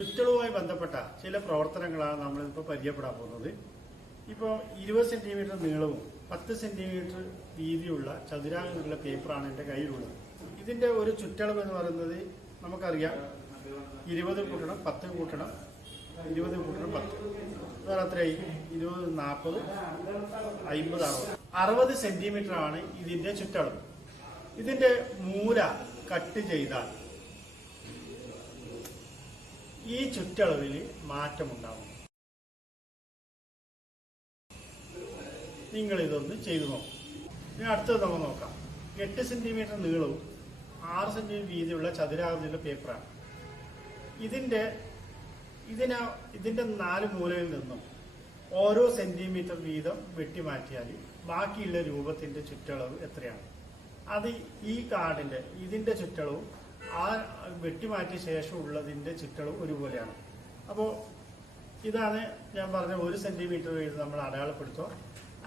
ചുറ്റളവുമായി ബന്ധപ്പെട്ട ചില പ്രവർത്തനങ്ങളാണ് നമ്മളിപ്പോൾ പരിചയപ്പെടാൻ പോകുന്നത്. ഇപ്പോൾ 20 സെന്റിമീറ്റർ നീളവും 10 സെന്റിമീറ്റർ വീതിയുള്ള ചതുരാകൃതിയിലുള്ള പേപ്പറാണ് എൻ്റെ കയ്യിലുള്ളത്. ഇതിന്റെ ഒരു ചുറ്റളവ് എന്ന് പറയുന്നത് നമുക്കറിയാം 20 കൂട്ടണം 10 കൂട്ടണം 20 കൂട്ടണം 10 വേറെ എത്രയായി 20 40 50 60 സെന്റിമീറ്റർ ആണ് ഇതിന്റെ ചുറ്റളവ്. ഇതിന്റെ മൂല കട്ട് ചെയ്താൽ ഈ ചുറ്റളവിൽ മാറ്റമുണ്ടാവും. നിങ്ങൾ ഇതൊന്ന് ചെയ്തു നോക്കും. ഇനി അടുത്തത് നമുക്ക് നോക്കാം. 8 സെന്റിമീറ്റർ നീളവും 6 സെന്റിമീറ്റർ വീതിയുള്ള ചതുരാകൃതിയിലുള്ള പേപ്പറാണ്. ഇതിന്റെ 4 മൂലയിൽ നിന്നും ഓരോ സെന്റിമീറ്റർ വീതം വെട്ടിമാറ്റിയാൽ ബാക്കിയുള്ള രൂപത്തിന്റെ ചുറ്റളവ് എത്രയാണ്? അത് ഈ കാർഡിന്റെ ഇതിന്റെ ചുറ്റളവും ആ വെട്ടിമാറ്റിയ ശേഷം ഉള്ളതിന്റെ ചുറ്റളവ് ഒരുപോലെയാണ്. അപ്പോൾ ഇതാണ് ഞാൻ പറഞ്ഞ 1 സെന്റിമീറ്റർ വീതം നമ്മൾ അടയാളപ്പെടുത്തുക.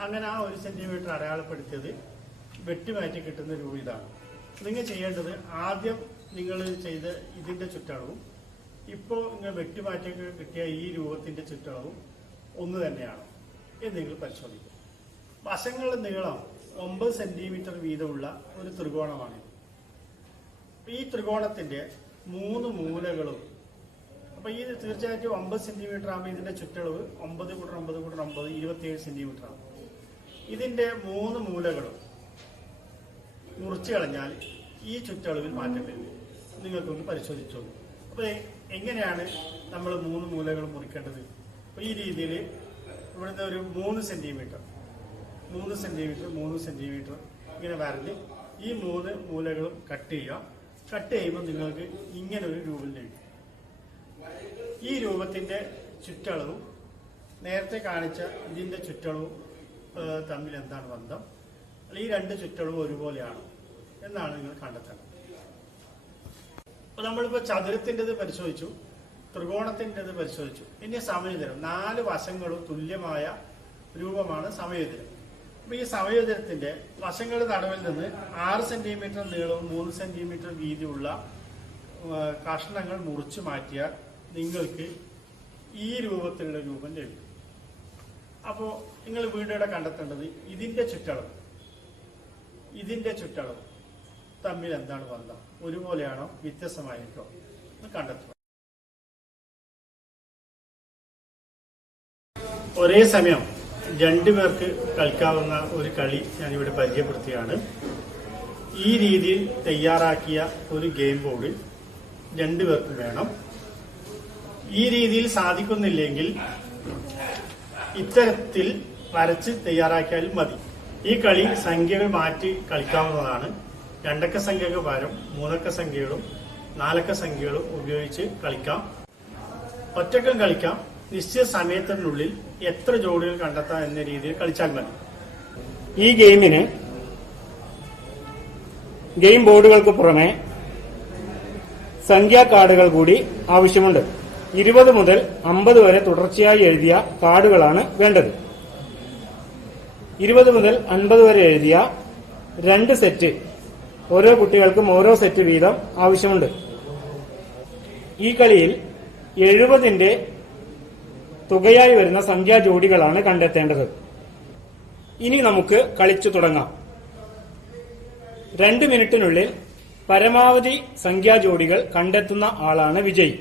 അങ്ങനെ ആ 1 സെന്റിമീറ്റർ അടയാളപ്പെടുത്തിയത് വെട്ടിമാറ്റി കിട്ടുന്ന രൂപ ഇതാണ്. നിങ്ങൾ ചെയ്യേണ്ടത് ആദ്യം നിങ്ങൾ ചെയ്ത ഇതിന്റെ ചുറ്റളവും ഇപ്പോൾ നിങ്ങൾ വെട്ടിമാറ്റി കിട്ടിയ ഈ രൂപത്തിന്റെ ചുറ്റളവും ഒന്ന് തന്നെയാണ് എന്ന് നിങ്ങൾ പരിശോധിക്കും. വശങ്ങളുടെ നീളം 9 സെന്റിമീറ്റർ വീതമുള്ള ഒരു ത്രികോണമാണ്. ഈ ത്രികോണത്തിന്റെ 3 മൂലകളും അപ്പൊ ഈ തീർച്ചയായിട്ടും 9 സെന്റിമീറ്റർ ആകുമ്പോൾ ഇതിന്റെ ചുറ്റളവ് 9 കൂട്ടർ 9 കൂട്ടർ 9 27 സെന്റിമീറ്റർ ആണ്. ഇതിന്റെ 3 മൂലകളും മുറിച്ചു കളഞ്ഞാൽ ഈ ചുറ്റളവിൽ മാറ്റം വരും. നിങ്ങൾക്കൊന്ന് പരിശോധിച്ചോളൂ. അപ്പൊ എങ്ങനെയാണ് നമ്മൾ 3 മൂലകൾ മുറിക്കേണ്ടത്? അപ്പൊ ഈ രീതിയിൽ ഇവിടുത്തെ ഒരു 3 സെന്റിമീറ്റർ ഇങ്ങനെ വരഞ്ഞ് ഈ 3 മൂലകളും കട്ട് ചെയ്യുക. കട്ട് ചെയ്യുമ്പോൾ നിങ്ങൾക്ക് ഇങ്ങനെ ഒരു രൂപം ലഭിക്കും. ഈ രൂപത്തിന്റെ ചുറ്റളവും നേരത്തെ കാണിച്ച ഇതിന്റെ ചുറ്റളവും തമ്മിൽ എന്താണ് ബന്ധം? ഈ 2 ചുറ്റളവും ഒരുപോലെയാണ് എന്നാണ് നിങ്ങൾ കണ്ടെത്തേണ്ടത്. അപ്പൊ നമ്മളിപ്പോ ചതുരത്തിൻ്റെത് പരിശോധിച്ചു, ത്രികോണത്തിൻ്റെത് പരിശോധിച്ചു. ഇനി സമയോദരം 4 വശങ്ങളും തുല്യമായ രൂപമാണ് സമയോദരം. അപ്പൊ ഈ സമയോദരത്തിന്റെ വശങ്ങളുടെ നടുവിൽ നിന്ന് 6 സെന്റിമീറ്റർ നീളവും 3 സെന്റിമീറ്റർ വീതിയുള്ള കഷ്ണങ്ങൾ മുറിച്ചു മാറ്റിയാൽ നിങ്ങൾക്ക് ഈ രൂപത്തിലുള്ള രൂപം ലഭിക്കും. അപ്പോൾ നിങ്ങൾ വീണ്ടും ഇവിടെ കണ്ടെത്തേണ്ടത് ഇതിന്റെ ചുറ്റളവ് തമ്മിൽ എന്താണ് ബന്ധം? ഒരുപോലെയാണോ വ്യത്യസ്തമായിരിക്കോ എന്ന് കണ്ടെത്തുക. ഒരേ സമയം 2 പേർക്ക് കളിക്കാവുന്ന ഒരു കളി ഞാനിവിടെ പരിചയപ്പെടുത്തുകയാണ്. ഈ രീതിയിൽ തയ്യാറാക്കിയ ഒരു ഗെയിം ബോർഡ് 2 പേർക്ക് വേണം. ഈ രീതിയിൽ സാധിക്കുന്നില്ലെങ്കിൽ ഇത്തരത്തിൽ വരച്ച് തയ്യാറാക്കിയാലും മതി. ഈ കളി സംഖ്യകൾ മാറ്റി കളിക്കാവുന്നതാണ്. 2 അക്ക സംഖ്യകൾ പകരം 3 അക്ക സംഖ്യകളും 4 അക്ക സംഖ്യകളും ഉപയോഗിച്ച് കളിക്കാം. ഒറ്റക്കും കളിക്കാം. നിശ്ചിത സമയത്തിനുള്ളിൽ എത്ര ജോഡികൾ കണ്ടെത്താം എന്ന രീതിയിൽ കളിച്ചാൽ മതി. ഈ ഗെയിമിന് ഗെയിം ബോർഡുകൾക്ക് പുറമെ സംഖ്യാ കാർഡുകൾ കൂടി ആവശ്യമുണ്ട്. 20 മുതൽ 50 വരെ തുടർച്ചയായി എഴുതിയ കാർഡുകളാണ് വേണ്ടത്. 20 മുതൽ 50 വരെ എഴുതിയ 2 സെറ്റ്, ഓരോ കുട്ടികൾക്കും ഓരോ സെറ്റ് വീതം ആവശ്യമുണ്ട്. ഈ കളിയിൽ 70ന്റെ തുകയായി വരുന്ന സംഖ്യാ ജോഡികളാണ് കണ്ടെത്തേണ്ടത്. ഇനി നമുക്ക് കളിച്ചു തുടങ്ങാം. 2 മിനിറ്റിനുള്ളിൽ പരമാവധി സംഖ്യാ ജോഡികൾ കണ്ടെത്തുന്ന ആളാണ് വിജയി.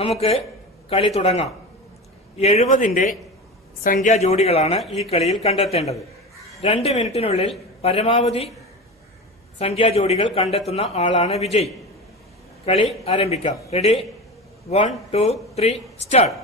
നമുക്ക് കളി തുടങ്ങാം. 70ന്റെ സംഖ്യാ ജോഡികളാണ് ഈ കളിയിൽ കണ്ടെത്തേണ്ടത്. 2 മിനിറ്റിനുള്ളിൽ പരമാവധി സംഖ്യാ ജോഡികൾ കണ്ടെത്തുന്ന ആളാണ് വിജയ്. കളി ആരംഭിക്കാം. റെഡി? 1 2 3 സ്റ്റാർട്ട്.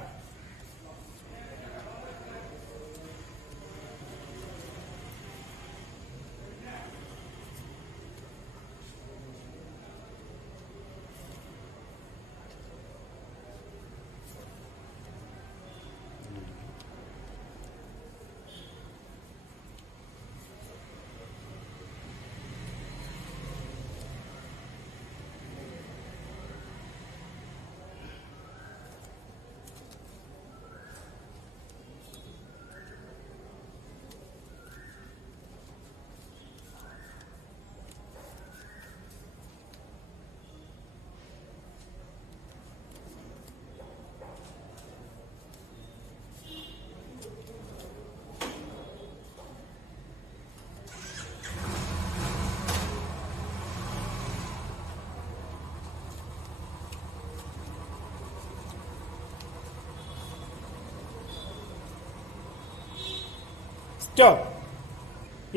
സ്റ്റോപ്പ്.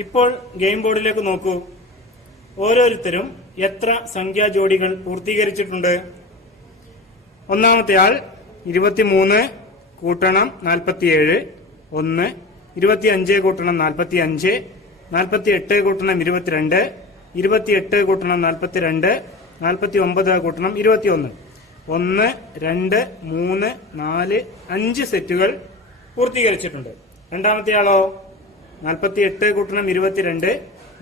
ഇപ്പോൾ ഗെയിം ബോർഡിലേക്ക് നോക്കൂ. ഓരോരുത്തരും എത്ര സംഖ്യാ ജോഡികൾ പൂർത്തീകരിച്ചിട്ടുണ്ട്? ഒന്നാമത്തെ ആൾ 23 കൂട്ടണം 47 1, 25 കൂട്ടണം 45, 48 കൂട്ടണം 22, 28 കൂട്ടണം 42, 49 കൂട്ടണം 21. 1, 2, 3, 4, 5 സെറ്റുകൾ പൂർത്തീകരിച്ചിട്ടുണ്ട്. രണ്ടാമത്തെ ആളോ 48 കൂട്ടണം 22,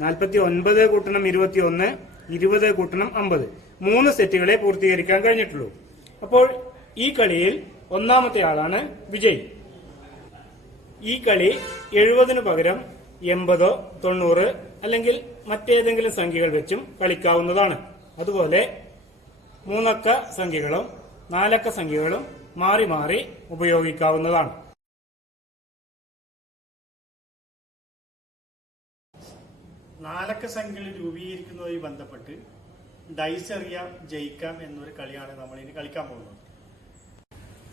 49 കൂട്ടണം 21, 20 കൂട്ടണം 50. 3 സെറ്റുകളെ പൂർത്തീകരിക്കാൻ കഴിഞ്ഞിട്ടുള്ളൂ. അപ്പോൾ ഈ കളിയിൽ ഒന്നാമത്തെ ആളാണ് വിജയ്. ഈ കളി 70 പകരം 80, 90 അല്ലെങ്കിൽ മറ്റേതെങ്കിലും സംഖ്യകൾ വെച്ചും കളിക്കാവുന്നതാണ്. അതുപോലെ 3 അക്ക സംഖ്യകളും 4 അക്ക സംഖ്യകളും മാറി മാറി ഉപയോഗിക്കാവുന്നതാണ്. നാലക്ക സംഖ്യകൾ രൂപീകരിക്കുന്നതുമായി ബന്ധപ്പെട്ട് ഡൈസ് എറിയാം ജയിക്കാം എന്നൊരു കളിയാണ് നമ്മൾ ഇനി കളിക്കാൻ പോകുന്നത്.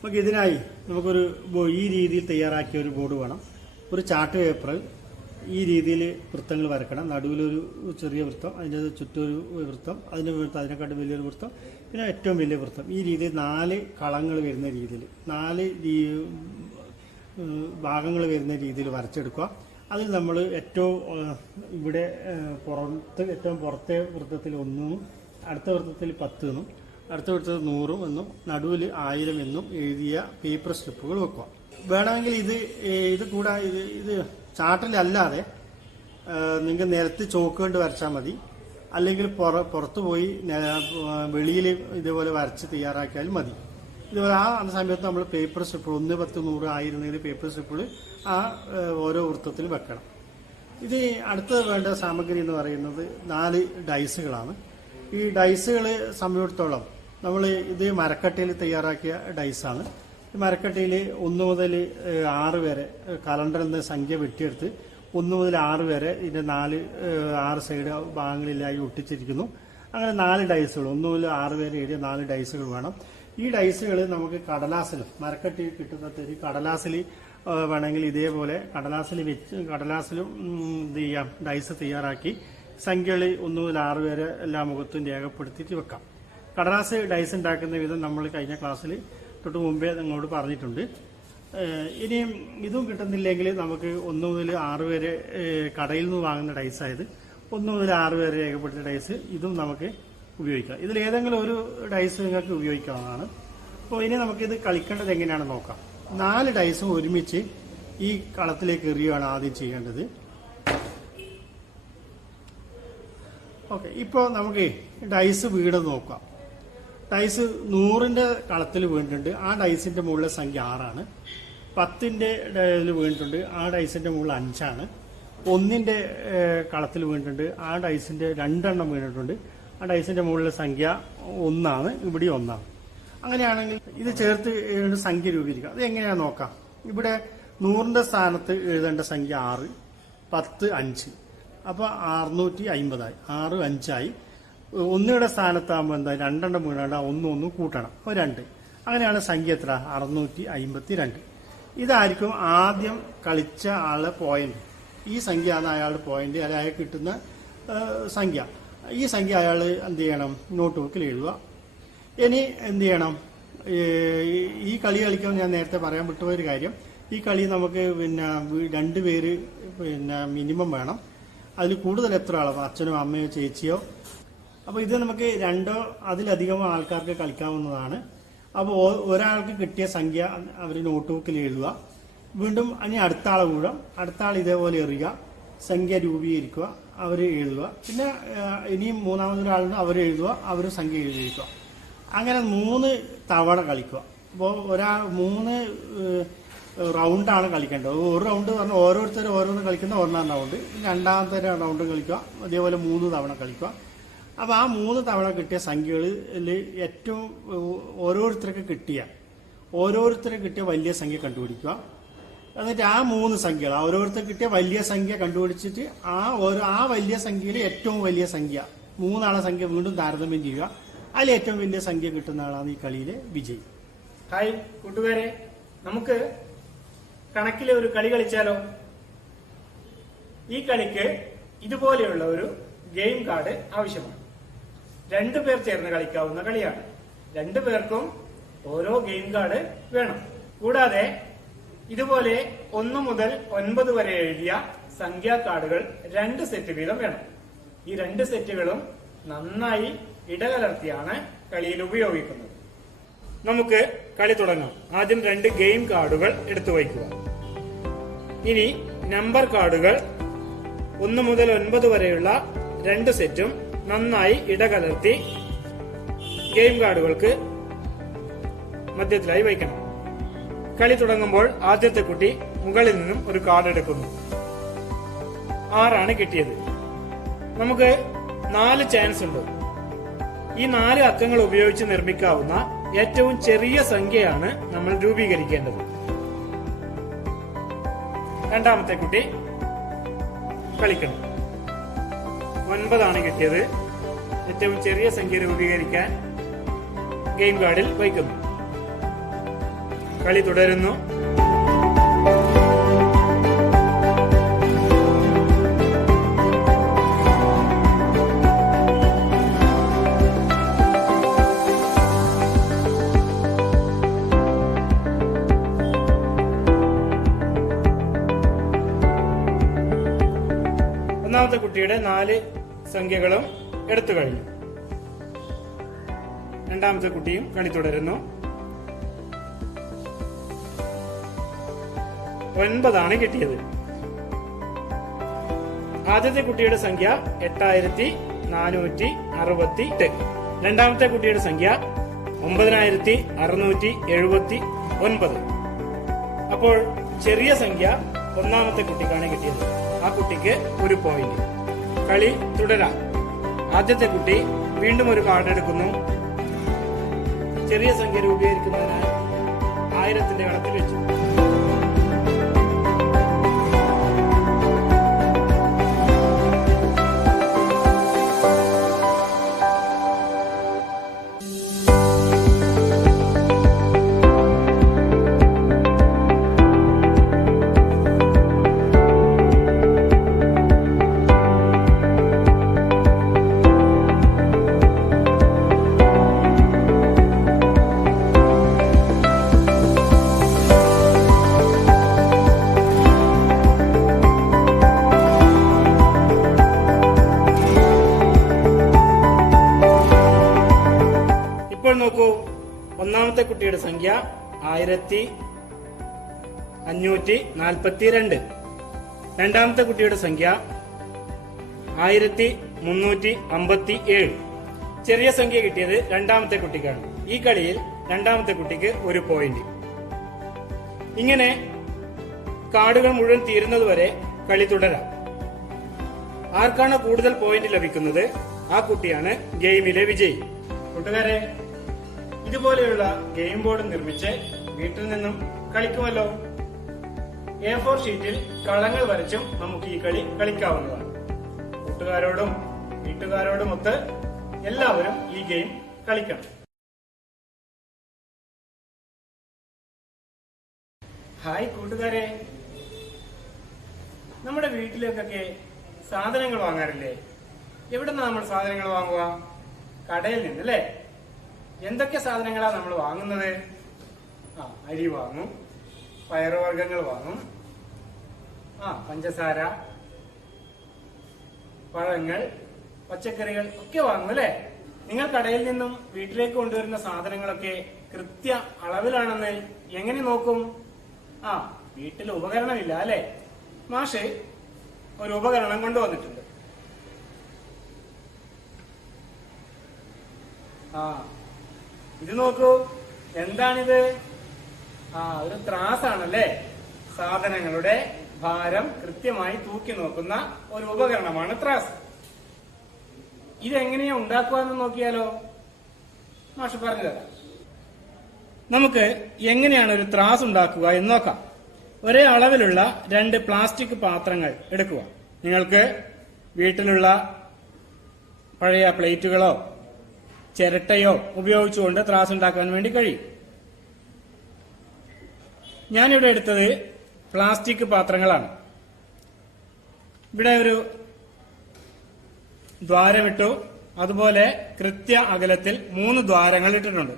നമുക്ക് ഇതിനായി ഈ രീതിയിൽ തയ്യാറാക്കിയ ഒരു ബോർഡ് വേണം. ഒരു ചാർട്ട് പേപ്പർ ഈ രീതിയിൽ വൃത്തങ്ങൾ വരക്കണം. നടുവിലൊരു ചെറിയ വൃത്തം, അതിൻ്റെ ചുറ്റൊരു വൃത്തം, അതിനെക്കാട്ട് വലിയൊരു വൃത്തം, പിന്നെ ഏറ്റവും വലിയ വൃത്തം. ഈ രീതിയിൽ 4 കളങ്ങൾ വരുന്ന രീതിയിൽ 4 ഭാഗങ്ങൾ വരുന്ന രീതിയിൽ വരച്ചെടുക്കുക. അതിൽ നമ്മൾ ഏറ്റവും പുറത്തെ വൃത്തത്തിൽ 1 അടുത്ത വൃത്തത്തിൽ 10 എന്നും അടുത്ത വൃത്തത്തിൽ 100 എന്നും നടുവിൽ 1000 എന്നും എഴുതിയ പേപ്പർ സ്ലിപ്പുകൾ വെക്കുക. വേണമെങ്കിൽ ഇത് കൂടാതെ ഇത് ചാർട്ടിലല്ലാതെ നിങ്ങൾക്ക് നിരത്തി ചോക്ക് കൊണ്ട് വരച്ചാൽ മതി. അല്ലെങ്കിൽ പുറത്തു പോയി വെളിയിൽ ഇതേപോലെ വരച്ച് തയ്യാറാക്കിയാലും മതി. ഇതുപോലെ ആ സമയത്ത് നമ്മൾ പേപ്പർ സ്ലിപ്പുകൾ 1, 10, 100, 1000 പേപ്പർ സ്ലിപ്പുകൾ ഓരോ വൃത്തത്തിൽ വെക്കണം. ഇത് അടുത്ത വേണ്ട സാമഗ്രി എന്ന് പറയുന്നത് 4 ഡൈസുകളാണ്. ഈ ഡൈസുകൾ സംബന്ധിച്ചിടത്തോളം നമ്മൾ ഇത് മരക്കട്ടയിൽ തയ്യാറാക്കിയ ഡൈസാണ്. ഈ മരക്കട്ടയിൽ 1 മുതൽ 6 വരെ കലണ്ടറിൽ നിന്ന് സംഖ്യ വെട്ടിയെടുത്ത് 1 മുതൽ 6 വരെ ഇതിന്റെ 6 സൈഡ് ഭാഗങ്ങളിലായി ഒട്ടിച്ചിരിക്കുന്നു. അങ്ങനെ 4 ഡൈസുകൾ 1 മുതൽ 6 വരെ എഴുതിയ 4 ഡൈസുകൾ വേണം. ഈ ഡൈസുകൾ നമുക്ക് കടലാസിലും മരക്കട്ടയിൽ കിട്ടുന്ന കടലാസിൽ വേണമെങ്കിൽ ഇതേപോലെ കടലാസിലും എന്ത് ചെയ്യാം, ഡൈസ് തയ്യാറാക്കി സംഖ്യകൾ 1 മുതൽ 6 വരെ എല്ലാ മുഖത്തും രേഖപ്പെടുത്തിയിട്ട് വെക്കാം. കടലാസ് ഡൈസ് ഉണ്ടാക്കുന്ന വിധം നമ്മൾ കഴിഞ്ഞ ക്ലാസ്സിൽ തൊട്ട് മുമ്പേ നിങ്ങളോട് പറഞ്ഞിട്ടുണ്ട്. ഇനിയും ഇതും കിട്ടുന്നില്ലെങ്കിൽ നമുക്ക് 1 മുതൽ 6 വരെ കടയിൽ നിന്ന് വാങ്ങുന്ന ഡൈസായത് 1 മുതൽ 6 വരെ രേഖപ്പെടുത്തിയ ഡൈസ് ഇതും നമുക്ക് ഉപയോഗിക്കാം. ഇതിൽ ഏതെങ്കിലും ഒരു ഡൈസ് നിങ്ങൾക്ക് ഉപയോഗിക്കാവുന്നതാണ്. അപ്പോൾ ഇനി നമുക്കിത് കളിക്കേണ്ടത് എങ്ങനെയാണെന്ന് നോക്കാം. 4 ഡൈസും ഒരുമിച്ച് ഈ കളത്തിലേക്ക് എറിയുകയാണ് ആദ്യം ചെയ്യേണ്ടത്. ഓക്കെ, ഇപ്പോൾ നമുക്ക് ഡൈസ് വീട് നോക്കാം. ഡൈസ് 100ന്റെ കളത്തിൽ വീണിട്ടുണ്ട്. ആ ഡൈസിന്റെ മുകളിലെ സംഖ്യ 6ആണ്. 10ന്റെ വീണിട്ടുണ്ട്. ആ ഡൈസിന്റെ മുകളിൽ 5ആണ്. 1ന്റെ കളത്തിൽ വീണിട്ടുണ്ട്. ആ ഡൈസിന്റെ 2 എണ്ണം വീണിട്ടുണ്ട്. ആ ഡൈസിന്റെ മുകളിലെ സംഖ്യ 1ആണ്. ഇവിടെ 1ആണ്. അങ്ങനെയാണെങ്കിൽ ഇത് ചേർത്ത് സംഖ്യ രൂപീകരിക്കാം. അത് എങ്ങനെയാണെന്ന് നോക്കാം. ഇവിടെ 100ന്റെ സ്ഥാനത്ത് എഴുതേണ്ട സംഖ്യ 6, 10, 5. അപ്പൊ 650 ആയി. 6, 5 ആയി. 1യുടെ സ്ഥാനത്താകുമ്പോൾ എന്താ 2 എണ്ണം വീണാണ്ട് 1 കൂട്ടണം. അപ്പോൾ 2. അങ്ങനെയാണ് സംഖ്യ എത്ര? 652. ഇതായിരിക്കും ആദ്യം കളിച്ച ആളെ പോയിന്റ്. ഈ സംഖ്യയാണ് അയാളുടെ പോയിന്റ്, അല്ലെങ്കിൽ അയാൾ കിട്ടുന്ന സംഖ്യ. ഈ സംഖ്യ അയാൾ എന്ത് ചെയ്യണം? നോട്ട് ബുക്കിൽ എഴുതുക. ഇനി എന്ത് ചെയ്യണം? ഈ കളി കളിക്കാൻ ഞാൻ നേരത്തെ പറയാൻ വിട്ടുപോയൊരു കാര്യം, ഈ കളി നമുക്ക് 2 പേര് മിനിമം വേണം. അതിൽ കൂടുതൽ എത്ര ആളോ, അച്ഛനോ അമ്മയോ ചേച്ചിയോ. അപ്പോൾ ഇത് നമുക്ക് 2ഓ അതിലധികമോ ആൾക്കാർക്ക് കളിക്കാവുന്നതാണ്. അപ്പോൾ ഒരാൾക്ക് കിട്ടിയ സംഖ്യ അവർ നോട്ട് ബുക്കിൽ എഴുതുക. വീണ്ടും ഇനി അടുത്ത ആളെ കൂടാം. അടുത്ത ആൾ ഇതേപോലെ എറിയുക, സംഖ്യ രൂപീകരിക്കുക, അവർ എഴുതുക. പിന്നെ ഇനിയും മൂന്നാമതൊരാളുണ്ട്, അവർ എഴുതുക, അവർ സംഖ്യ എഴുതിയിരിക്കുക. അങ്ങനെ 3 തവണ കളിക്കുക. അപ്പോൾ 3 റൗണ്ടാണ് കളിക്കേണ്ടത്. ഒരു റൗണ്ട് പറഞ്ഞാൽ ഓരോരുത്തരും ഓരോന്ന് കളിക്കുന്ന 1ാം റൗണ്ട്, രണ്ടാമത്തെ റൗണ്ട് കളിക്കുക, അതേപോലെ 3 തവണ കളിക്കുക. അപ്പോൾ ആ 3 തവണ കിട്ടിയ സംഖ്യകളിൽ ഏറ്റവും ഓരോരുത്തർക്ക് കിട്ടിയ വലിയ സംഖ്യ കണ്ടുപിടിക്കുക. എന്നിട്ട് ആ 3 സംഖ്യകൾ ഓരോരുത്തർക്ക് കിട്ടിയ വലിയ സംഖ്യ കണ്ടുപിടിച്ചിട്ട് ആ വലിയ സംഖ്യയിൽ ഏറ്റവും വലിയ സംഖ്യ 3 ആളെ സംഖ്യ വീണ്ടും താരതമ്യം ചെയ്യുക. അതിൽ ഏറ്റവും വലിയ സംഖ്യ കിട്ടുന്ന ആളാണ് ഈ കളിയിലെ വിജയി. ഹായ് കൂട്ടുകാരെ, നമുക്ക് കണക്കിലെ ഒരു കളി കളിച്ചാലോ? ഈ കളിക്ക് ഇതുപോലെയുള്ള ഒരു ഗെയിം കാർഡ് ആവശ്യമാണ്. 2 പേർ ചേർന്ന് കളിക്കാവുന്ന കളിയാണ്. 2 പേർക്കും ഓരോ ഗെയിം കാർഡ് വേണം. കൂടാതെ ഇതുപോലെ 1 മുതൽ 9 വരെ എഴുതിയ സംഖ്യാ കാർഡുകൾ 2 സെറ്റ് വീതം വേണം. ഈ 2 സെറ്റുകളും നന്നായി ഇടകലർത്തിയാണ് കളിയിൽ ഉപയോഗിക്കുന്നത്. നമുക്ക് കളി തുടങ്ങാം. ആദ്യം 2 ഗെയിം കാർഡുകൾ എടുത്തു വയ്ക്കുക. ഇനി നമ്പർ കാർഡുകൾ 1 മുതൽ 9 വരെയുള്ള 2 സെറ്റും നന്നായി ഇടകലർത്തി ഗെയിം കാർഡുകൾക്ക് മധ്യത്തിലായി വയ്ക്കണം. കളി തുടങ്ങുമ്പോൾ ആദ്യത്തെ കുട്ടി മുകളിൽ നിന്നും ഒരു കാർഡ് എടുക്കുന്നു. 6 കിട്ടിയത്. നമുക്ക് 4 ചാൻസ് ഉണ്ട്. ഈ 4 അക്കങ്ങൾ ഉപയോഗിച്ച് നിർമ്മിക്കാവുന്ന ഏറ്റവും ചെറിയ സംഖ്യയാണ് നമ്മൾ രൂപീകരിക്കേണ്ടത്. രണ്ടാമത്തെ കുട്ടി കളിക്കണം. 9 കിട്ടിയത്. ഏറ്റവും ചെറിയ സംഖ്യ രൂപീകരിക്കാൻ ഗെയിം കാർഡിൽ വയ്ക്കുന്നു. കളി തുടരുന്നു. ഒന്നാമത്തെ കുട്ടിയുടെ 4 സംഖ്യകളും എടുത്തു കഴിഞ്ഞു. രണ്ടാമത്തെ കുട്ടിയും കളി തുടരുന്നു. 9 കിട്ടിയത്. ആദ്യത്തെ കുട്ടിയുടെ സംഖ്യ 8468. രണ്ടാമത്തെ കുട്ടിയുടെ സംഖ്യ 9679. അപ്പോൾ ചെറിയ സംഖ്യ ഒന്നാമത്തെ കുട്ടിക്കാണ് കിട്ടിയത്. ആ കുട്ടിക്ക് 1 പോയിന്റ്. കളി തുടരാം. ആദ്യത്തെ കുട്ടി വീണ്ടും ഒരു കാർഡ് എടുക്കുന്നു. ചെറിയ സംഖ്യ രൂപീകരിക്കുന്നതിനായി 1000ന്റെ ഗണത്തിൽ വെച്ചു. നോക്കൂ, ഒന്നാമത്തെ കുട്ടിയുടെ സംഖ്യ 1542. രണ്ടാമത്തെ കുട്ടിയുടെ സംഖ്യ 1357. ചെറിയ സംഖ്യ കിട്ടിയത് രണ്ടാമത്തെ കുട്ടിക്കാണ്. ഈ കളിയിൽ രണ്ടാമത്തെ കുട്ടിക്ക് 1 പോയിന്റ്. ഇങ്ങനെ കാർഡുകൾ മുഴുവൻ തീരുന്നതുവരെ കളി തുടരാം. ആർക്കാണ് കൂടുതൽ പോയിന്റ് ലഭിക്കുന്നത് ആ കുട്ടിയാണ് ഗെയിമിലെ വിജയി. കൂട്ടുകാരെ, ഇതുപോലെയുള്ള ഗെയിം ബോർഡ് നിർമ്മിച്ച് വീട്ടിൽ നിന്നും കളിക്കുമല്ലോ. A4 ഷീറ്റിൽ കളങ്ങൾ വരച്ചും നമുക്ക് ഈ കളി കളിക്കാവുന്നതാണ്. കൂട്ടുകാരോടും വീട്ടുകാരോടുമൊത്ത് എല്ലാവരും ഈ ഗെയിം കളിക്കണം. ഹായ് കൂട്ടുകാരെ, നമ്മുടെ വീട്ടിലേക്കൊക്കെ സാധനങ്ങൾ വാങ്ങാറില്ലേ? എവിടുന്നാ നമ്മൾ സാധനങ്ങൾ വാങ്ങുക? കടയിൽ നിന്നല്ലേ? എന്തൊക്കെ സാധനങ്ങളാ നമ്മൾ വാങ്ങുന്നത്? അരി വാങ്ങും, പയറുവർഗ്ഗങ്ങൾ വാങ്ങും, പഞ്ചസാര, പഴങ്ങൾ, പച്ചക്കറികൾ ഒക്കെ വാങ്ങും അല്ലേ? നിങ്ങൾ കടയിൽ നിന്നും വീട്ടിലേക്ക് കൊണ്ടുവരുന്ന സാധനങ്ങളൊക്കെ കൃത്യ അളവിലാണെന്ന് എങ്ങനെ നോക്കും? വീട്ടിൽ ഉപകരണമില്ല അല്ലെ? മാഷ് ഒരു ഉപകരണം കൊണ്ടുവന്നിട്ടുണ്ട്. ഇത് നോക്കൂ, എന്താണിത്? ഒരു ത്രാസാണല്ലേ? സാധനങ്ങളുടെ ഭാരം കൃത്യമായി തൂക്കി നോക്കുന്ന ഒരു ഉപകരണമാണ് ത്രാസ്. ഇതെങ്ങനെയാ ഉണ്ടാക്കുവാന്ന് നോക്കിയാലോ? മാഷ് പറഞ്ഞു തരാം. നമുക്ക് എങ്ങനെയാണ് ഒരു ത്രാസ് ഉണ്ടാക്കുക എന്ന് നോക്കാം. ഒരേ അളവിലുള്ള 2 പ്ലാസ്റ്റിക് പാത്രങ്ങൾ എടുക്കുക. നിങ്ങൾക്ക് വീട്ടിലുള്ള പഴയ പ്ലേറ്റുകളോ ചിരട്ടയോ ഉപയോഗിച്ചുകൊണ്ട് ത്രാസ് ഉണ്ടാക്കാൻ വേണ്ടി കഴിയും. ഞാനിവിടെ എടുത്തത് പ്ലാസ്റ്റിക് പാത്രങ്ങളാണ്. ഇവിടെ ഒരു ദ്വാരമിട്ടു. അതുപോലെ കൃത്യ അകലത്തിൽ 3 ദ്വാരങ്ങൾ ഇട്ടിട്ടുണ്ട്.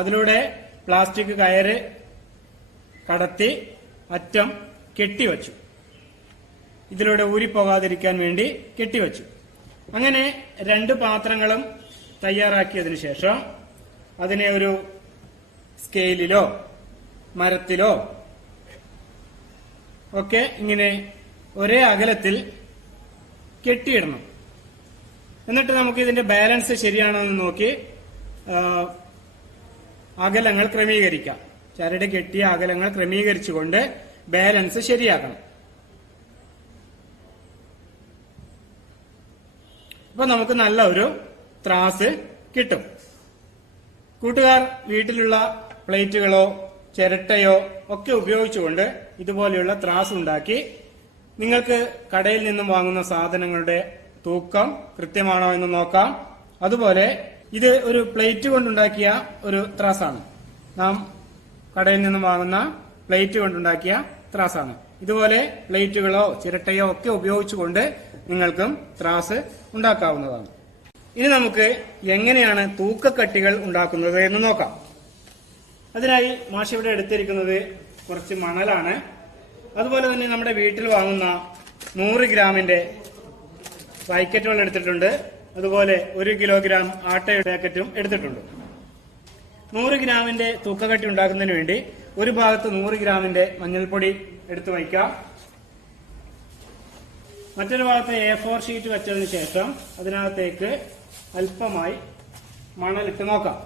അതിലൂടെ പ്ലാസ്റ്റിക് കയറ് കടത്തി അറ്റം കെട്ടിവച്ചു. ഇതിലൂടെ ഊരിപ്പോകാതിരിക്കാൻ വേണ്ടി കെട്ടിവച്ചു. അങ്ങനെ 2 പാത്രങ്ങളും തയ്യാറാക്കിയതിനു ശേഷം അതിനെ ഒരു സ്കെയിലിലോ മരത്തിലോ ഒക്കെ ഇങ്ങനെ ഒരേ അകലത്തിൽ കെട്ടിയിടണം. എന്നിട്ട് നമുക്ക് ഇതിന്റെ ബാലൻസ് ശരിയാണോ എന്ന് നോക്കി അകലങ്ങൾ ക്രമീകരിക്കാം. ചരട് കെട്ടിയ അകലങ്ങൾ ക്രമീകരിച്ചുകൊണ്ട് ബാലൻസ് ശരിയാക്കണം. അപ്പൊ നമുക്ക് നല്ല ഒരു ത്രാസ് കിട്ടും. കൂട്ടുകാർ വീട്ടിലുള്ള പ്ലേറ്റുകളോ ചിരട്ടയോ ഒക്കെ ഉപയോഗിച്ചുകൊണ്ട് ഇതുപോലെയുള്ള ത്രാസ് ഉണ്ടാക്കി നിങ്ങൾക്ക് കടയിൽ നിന്നും വാങ്ങുന്ന സാധനങ്ങളുടെ തൂക്കം കൃത്യമാണോ എന്ന് നോക്കാം. അതുപോലെ ഇത് ഒരു പ്ലേറ്റ് കൊണ്ടുണ്ടാക്കിയ ഒരു ത്രാസാണ്. നാം കടയിൽ നിന്നും വാങ്ങുന്ന പ്ലേറ്റ് കൊണ്ടുണ്ടാക്കിയ ത്രാസാണ്. ഇതുപോലെ പ്ലേറ്റുകളോ ചിരട്ടയോ ഒക്കെ ഉപയോഗിച്ചുകൊണ്ട് നിങ്ങൾക്കും ത്രാസ് ഉണ്ടാക്കാവുന്നതാണ്. ഇനി നമുക്ക് എങ്ങനെയാണ് തൂക്കക്കട്ടികൾ ഉണ്ടാക്കുന്നത് എന്ന് നോക്കാം. അതിനായി മാഷ് ഇവിടെ എടുത്തിരിക്കുന്നത് കുറച്ച് മണലാണ്. അതുപോലെ തന്നെ നമ്മുടെ വീട്ടിൽ വാങ്ങുന്ന 100 ഗ്രാമിന്റെ പാക്കറ്റുകൾ എടുത്തിട്ടുണ്ട്. അതുപോലെ 1 കിലോഗ്രാം ആട്ടയുടെ പാക്കറ്റും എടുത്തിട്ടുണ്ട്. 100 ഗ്രാമിന്റെ തൂക്കക്കട്ടി ഉണ്ടാക്കുന്നതിന് വേണ്ടി ഒരു ഭാഗത്ത് 100 ഗ്രാമിന്റെ മഞ്ഞൾപ്പൊടി എടുത്തു വയ്ക്കാം. മറ്റൊരു ഭാഗത്ത് A4 ഷീറ്റ് വെച്ചതിന് ശേഷം അതിനകത്തേക്ക് അല്പമായി മണലിട്ട് നോക്കാം.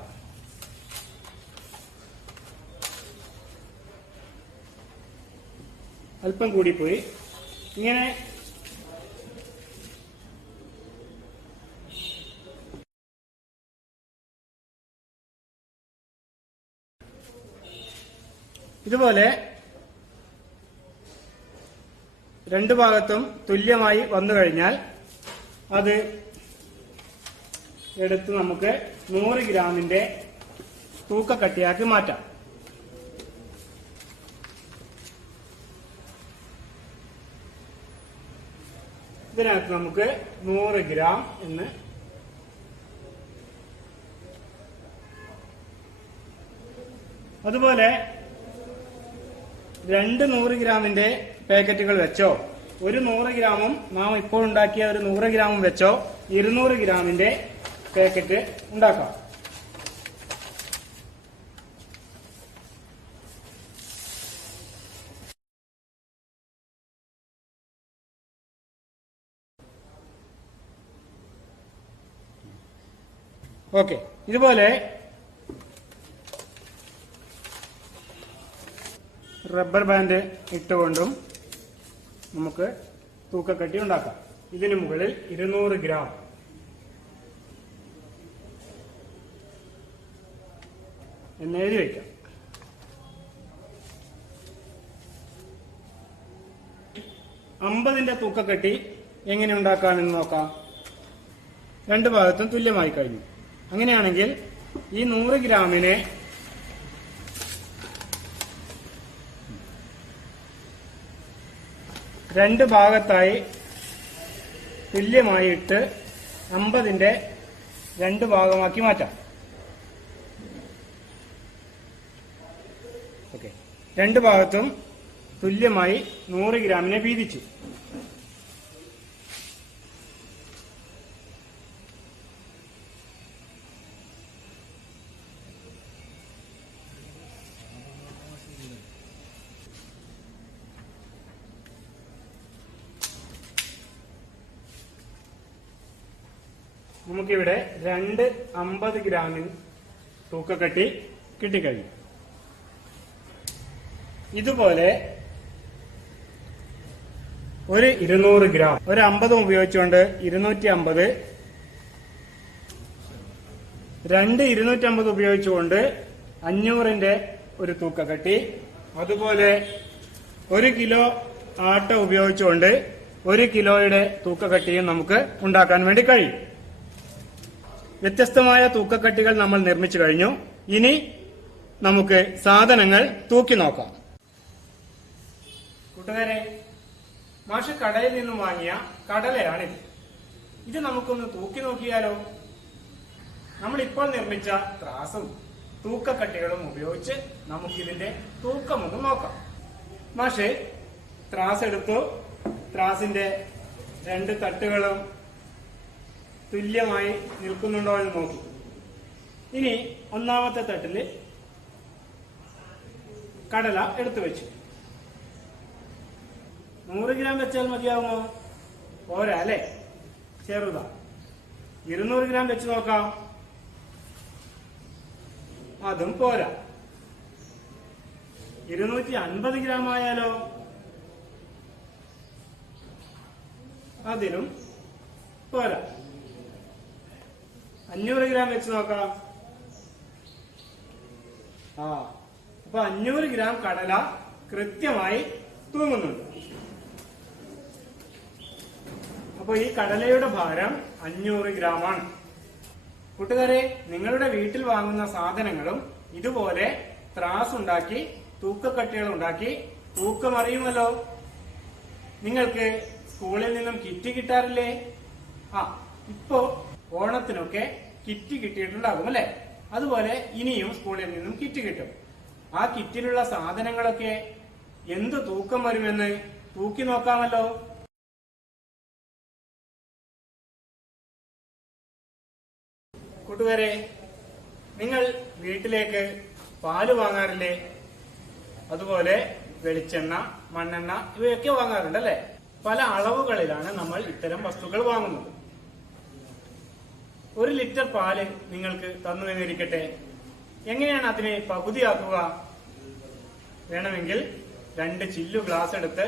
അല്പം കൂടിപ്പോയി. ഇങ്ങനെ ഇതുപോലെ 2 ഭാഗത്തും തുല്യമായി വന്നു കഴിഞ്ഞാൽ അത് എടുത്ത് നമുക്ക് 100 ഗ്രാമിന്റെ തൂക്കക്കട്ടിയാക്കി മാറ്റാം. ഇതിനകത്ത് നമുക്ക് 100 ഗ്രാം എന്ന് അതുപോലെ 2 100 ഗ്രാമിന്റെ പാക്കറ്റുകൾ വെച്ചോ, ഒരു 100 ഗ്രാമും നാം ഇപ്പോൾ ഉണ്ടാക്കിയ ഒരു 100 ഗ്രാമും വെച്ചോ 200 ഗ്രാമിന്റെ പാക്കറ്റ് ഉണ്ടാക്കാം. ഓക്കെ, ഇതുപോലെ റബ്ബർ ബാൻഡ് ഇട്ടുകൊണ്ടും നമുക്ക് തൂക്കക്കട്ടി ഉണ്ടാക്കാം. ഇതിനു മുകളിൽ 200 ഗ്രാം എന്ന് എഴുതി വയ്ക്കാം. അമ്പതിന്റെ തൂക്കക്കട്ടി എങ്ങനെ ഉണ്ടാക്കാമെന്ന് നോക്കാം. 2 ഭാഗത്തും തുല്യമായി കഴിഞ്ഞു. അങ്ങനെയാണെങ്കിൽ ഈ 100 ഗ്രാമിനെ 2 ഭാഗത്തായി തുല്യമായി ഇട്ട് 50ന്റെ 2 ഭാഗമാക്കി മാറ്റാം. ഓക്കെ, 2 ഭാഗത്തും തുല്യമായി 100 ഗ്രാമിനെ വീതിച്ചു. നമുക്കിവിടെ 2 50 ഗ്രാമിൻ തൂക്കക്കട്ടി കിട്ടിക്കഴിഞ്ഞു. ഇതുപോലെ ഒരു 200 ഗ്രാം, ഒരു 50 ഉപയോഗിച്ചുകൊണ്ട് 250, 2 250 ഉപയോഗിച്ചുകൊണ്ട് 500ന്റെ ഒരു തൂക്കക്കട്ടി, അതുപോലെ 1 കിലോ ആട്ട ഉപയോഗിച്ചുകൊണ്ട് 1 കിലോയുടെ തൂക്കക്കട്ടിയും നമുക്ക് ഉണ്ടാക്കാൻ വേണ്ടി കഴിയും. വ്യത്യസ്തമായ തൂക്കക്കട്ടികൾ നമ്മൾ നിർമ്മിച്ചു കഴിഞ്ഞു. ഇനി നമുക്ക് സാധനങ്ങൾ തൂക്കി നോക്കാം. കൂട്ടുകാരെ, മാഷ് കടയിൽ നിന്നും വാങ്ങിയ കടലയാണിത്. ഇത് നമുക്കൊന്ന് തൂക്കി നോക്കിയാലോ? നമ്മൾ ഇപ്പോൾ നിർമ്മിച്ച ത്രാസും തൂക്കക്കട്ടികളും ഉപയോഗിച്ച് നമുക്കിതിന്റെ തൂക്കമൊന്ന് നോക്കാം. മാഷ് ത്രാസ് എടുത്തു. ത്രാസിന്റെ രണ്ട് തട്ടുകളും തുല്യമായി നിൽക്കുന്നുണ്ടോ എന്ന് നോക്കി. ഇനി ഒന്നാമത്തെ തട്ടില് കടല എടുത്തു വെച്ചു. 100 ഗ്രാം വെച്ചാൽ മതിയാവുമോ? പോരാ അല്ലെ, ചെറുതാ. 200 ഗ്രാം വെച്ച് നോക്കാം. അതും പോരാ. 250 ഗ്രാം ആയാലോ? അതിനും പോരാ. 500 ഗ്രാം വെച്ച് നോക്കാം. അപ്പൊ 500 ഗ്രാം കടല കൃത്യമായി തൂങ്ങുന്നുണ്ട്. അപ്പൊ ഈ കടലയുടെ ഭാരം 500 ഗ്രാമാണ്. കൂട്ടുകാരെ, നിങ്ങളുടെ വീട്ടിൽ വാങ്ങുന്ന സാധനങ്ങളും ഇതുപോലെ ത്രാസ് ഉണ്ടാക്കി തൂക്കക്കട്ടികൾ ഉണ്ടാക്കി തൂക്കമറിയുമല്ലോ. നിങ്ങൾക്ക് സ്കൂളിൽ നിന്നും കിറ്റ് കിട്ടാറില്ലേ? ഇപ്പോ ഓണത്തിനൊക്കെ കിറ്റ് കിട്ടിയിട്ടുണ്ടാകും അല്ലെ? അതുപോലെ ഇനിയും സ്കൂളിൽ നിന്നും കിറ്റ് കിട്ടും. ആ കിറ്റിലുള്ള സാധനങ്ങളൊക്കെ എന്ത് തൂക്കം വരുമെന്ന് തൂക്കി നോക്കാമല്ലോ. കൂട്ടുകാരെ, നിങ്ങൾ വീട്ടിലേക്ക് പാല് വാങ്ങാറില്ലേ? അതുപോലെ വെളിച്ചെണ്ണ, മണ്ണെണ്ണ ഇവയൊക്കെ വാങ്ങാറുണ്ടല്ലേ? പല അളവുകളിലാണ് നമ്മൾ ഇത്തരം വസ്തുക്കൾ വാങ്ങുന്നത്. 1 ലിറ്റർ പാല് നിങ്ങൾക്ക് തന്നു എന്നിരിക്കട്ടെ. എങ്ങനെയാണ് അതിനെ പകുതിയാക്കുക? വേണമെങ്കിൽ 2 ചില്ലു ഗ്ലാസ് എടുത്ത്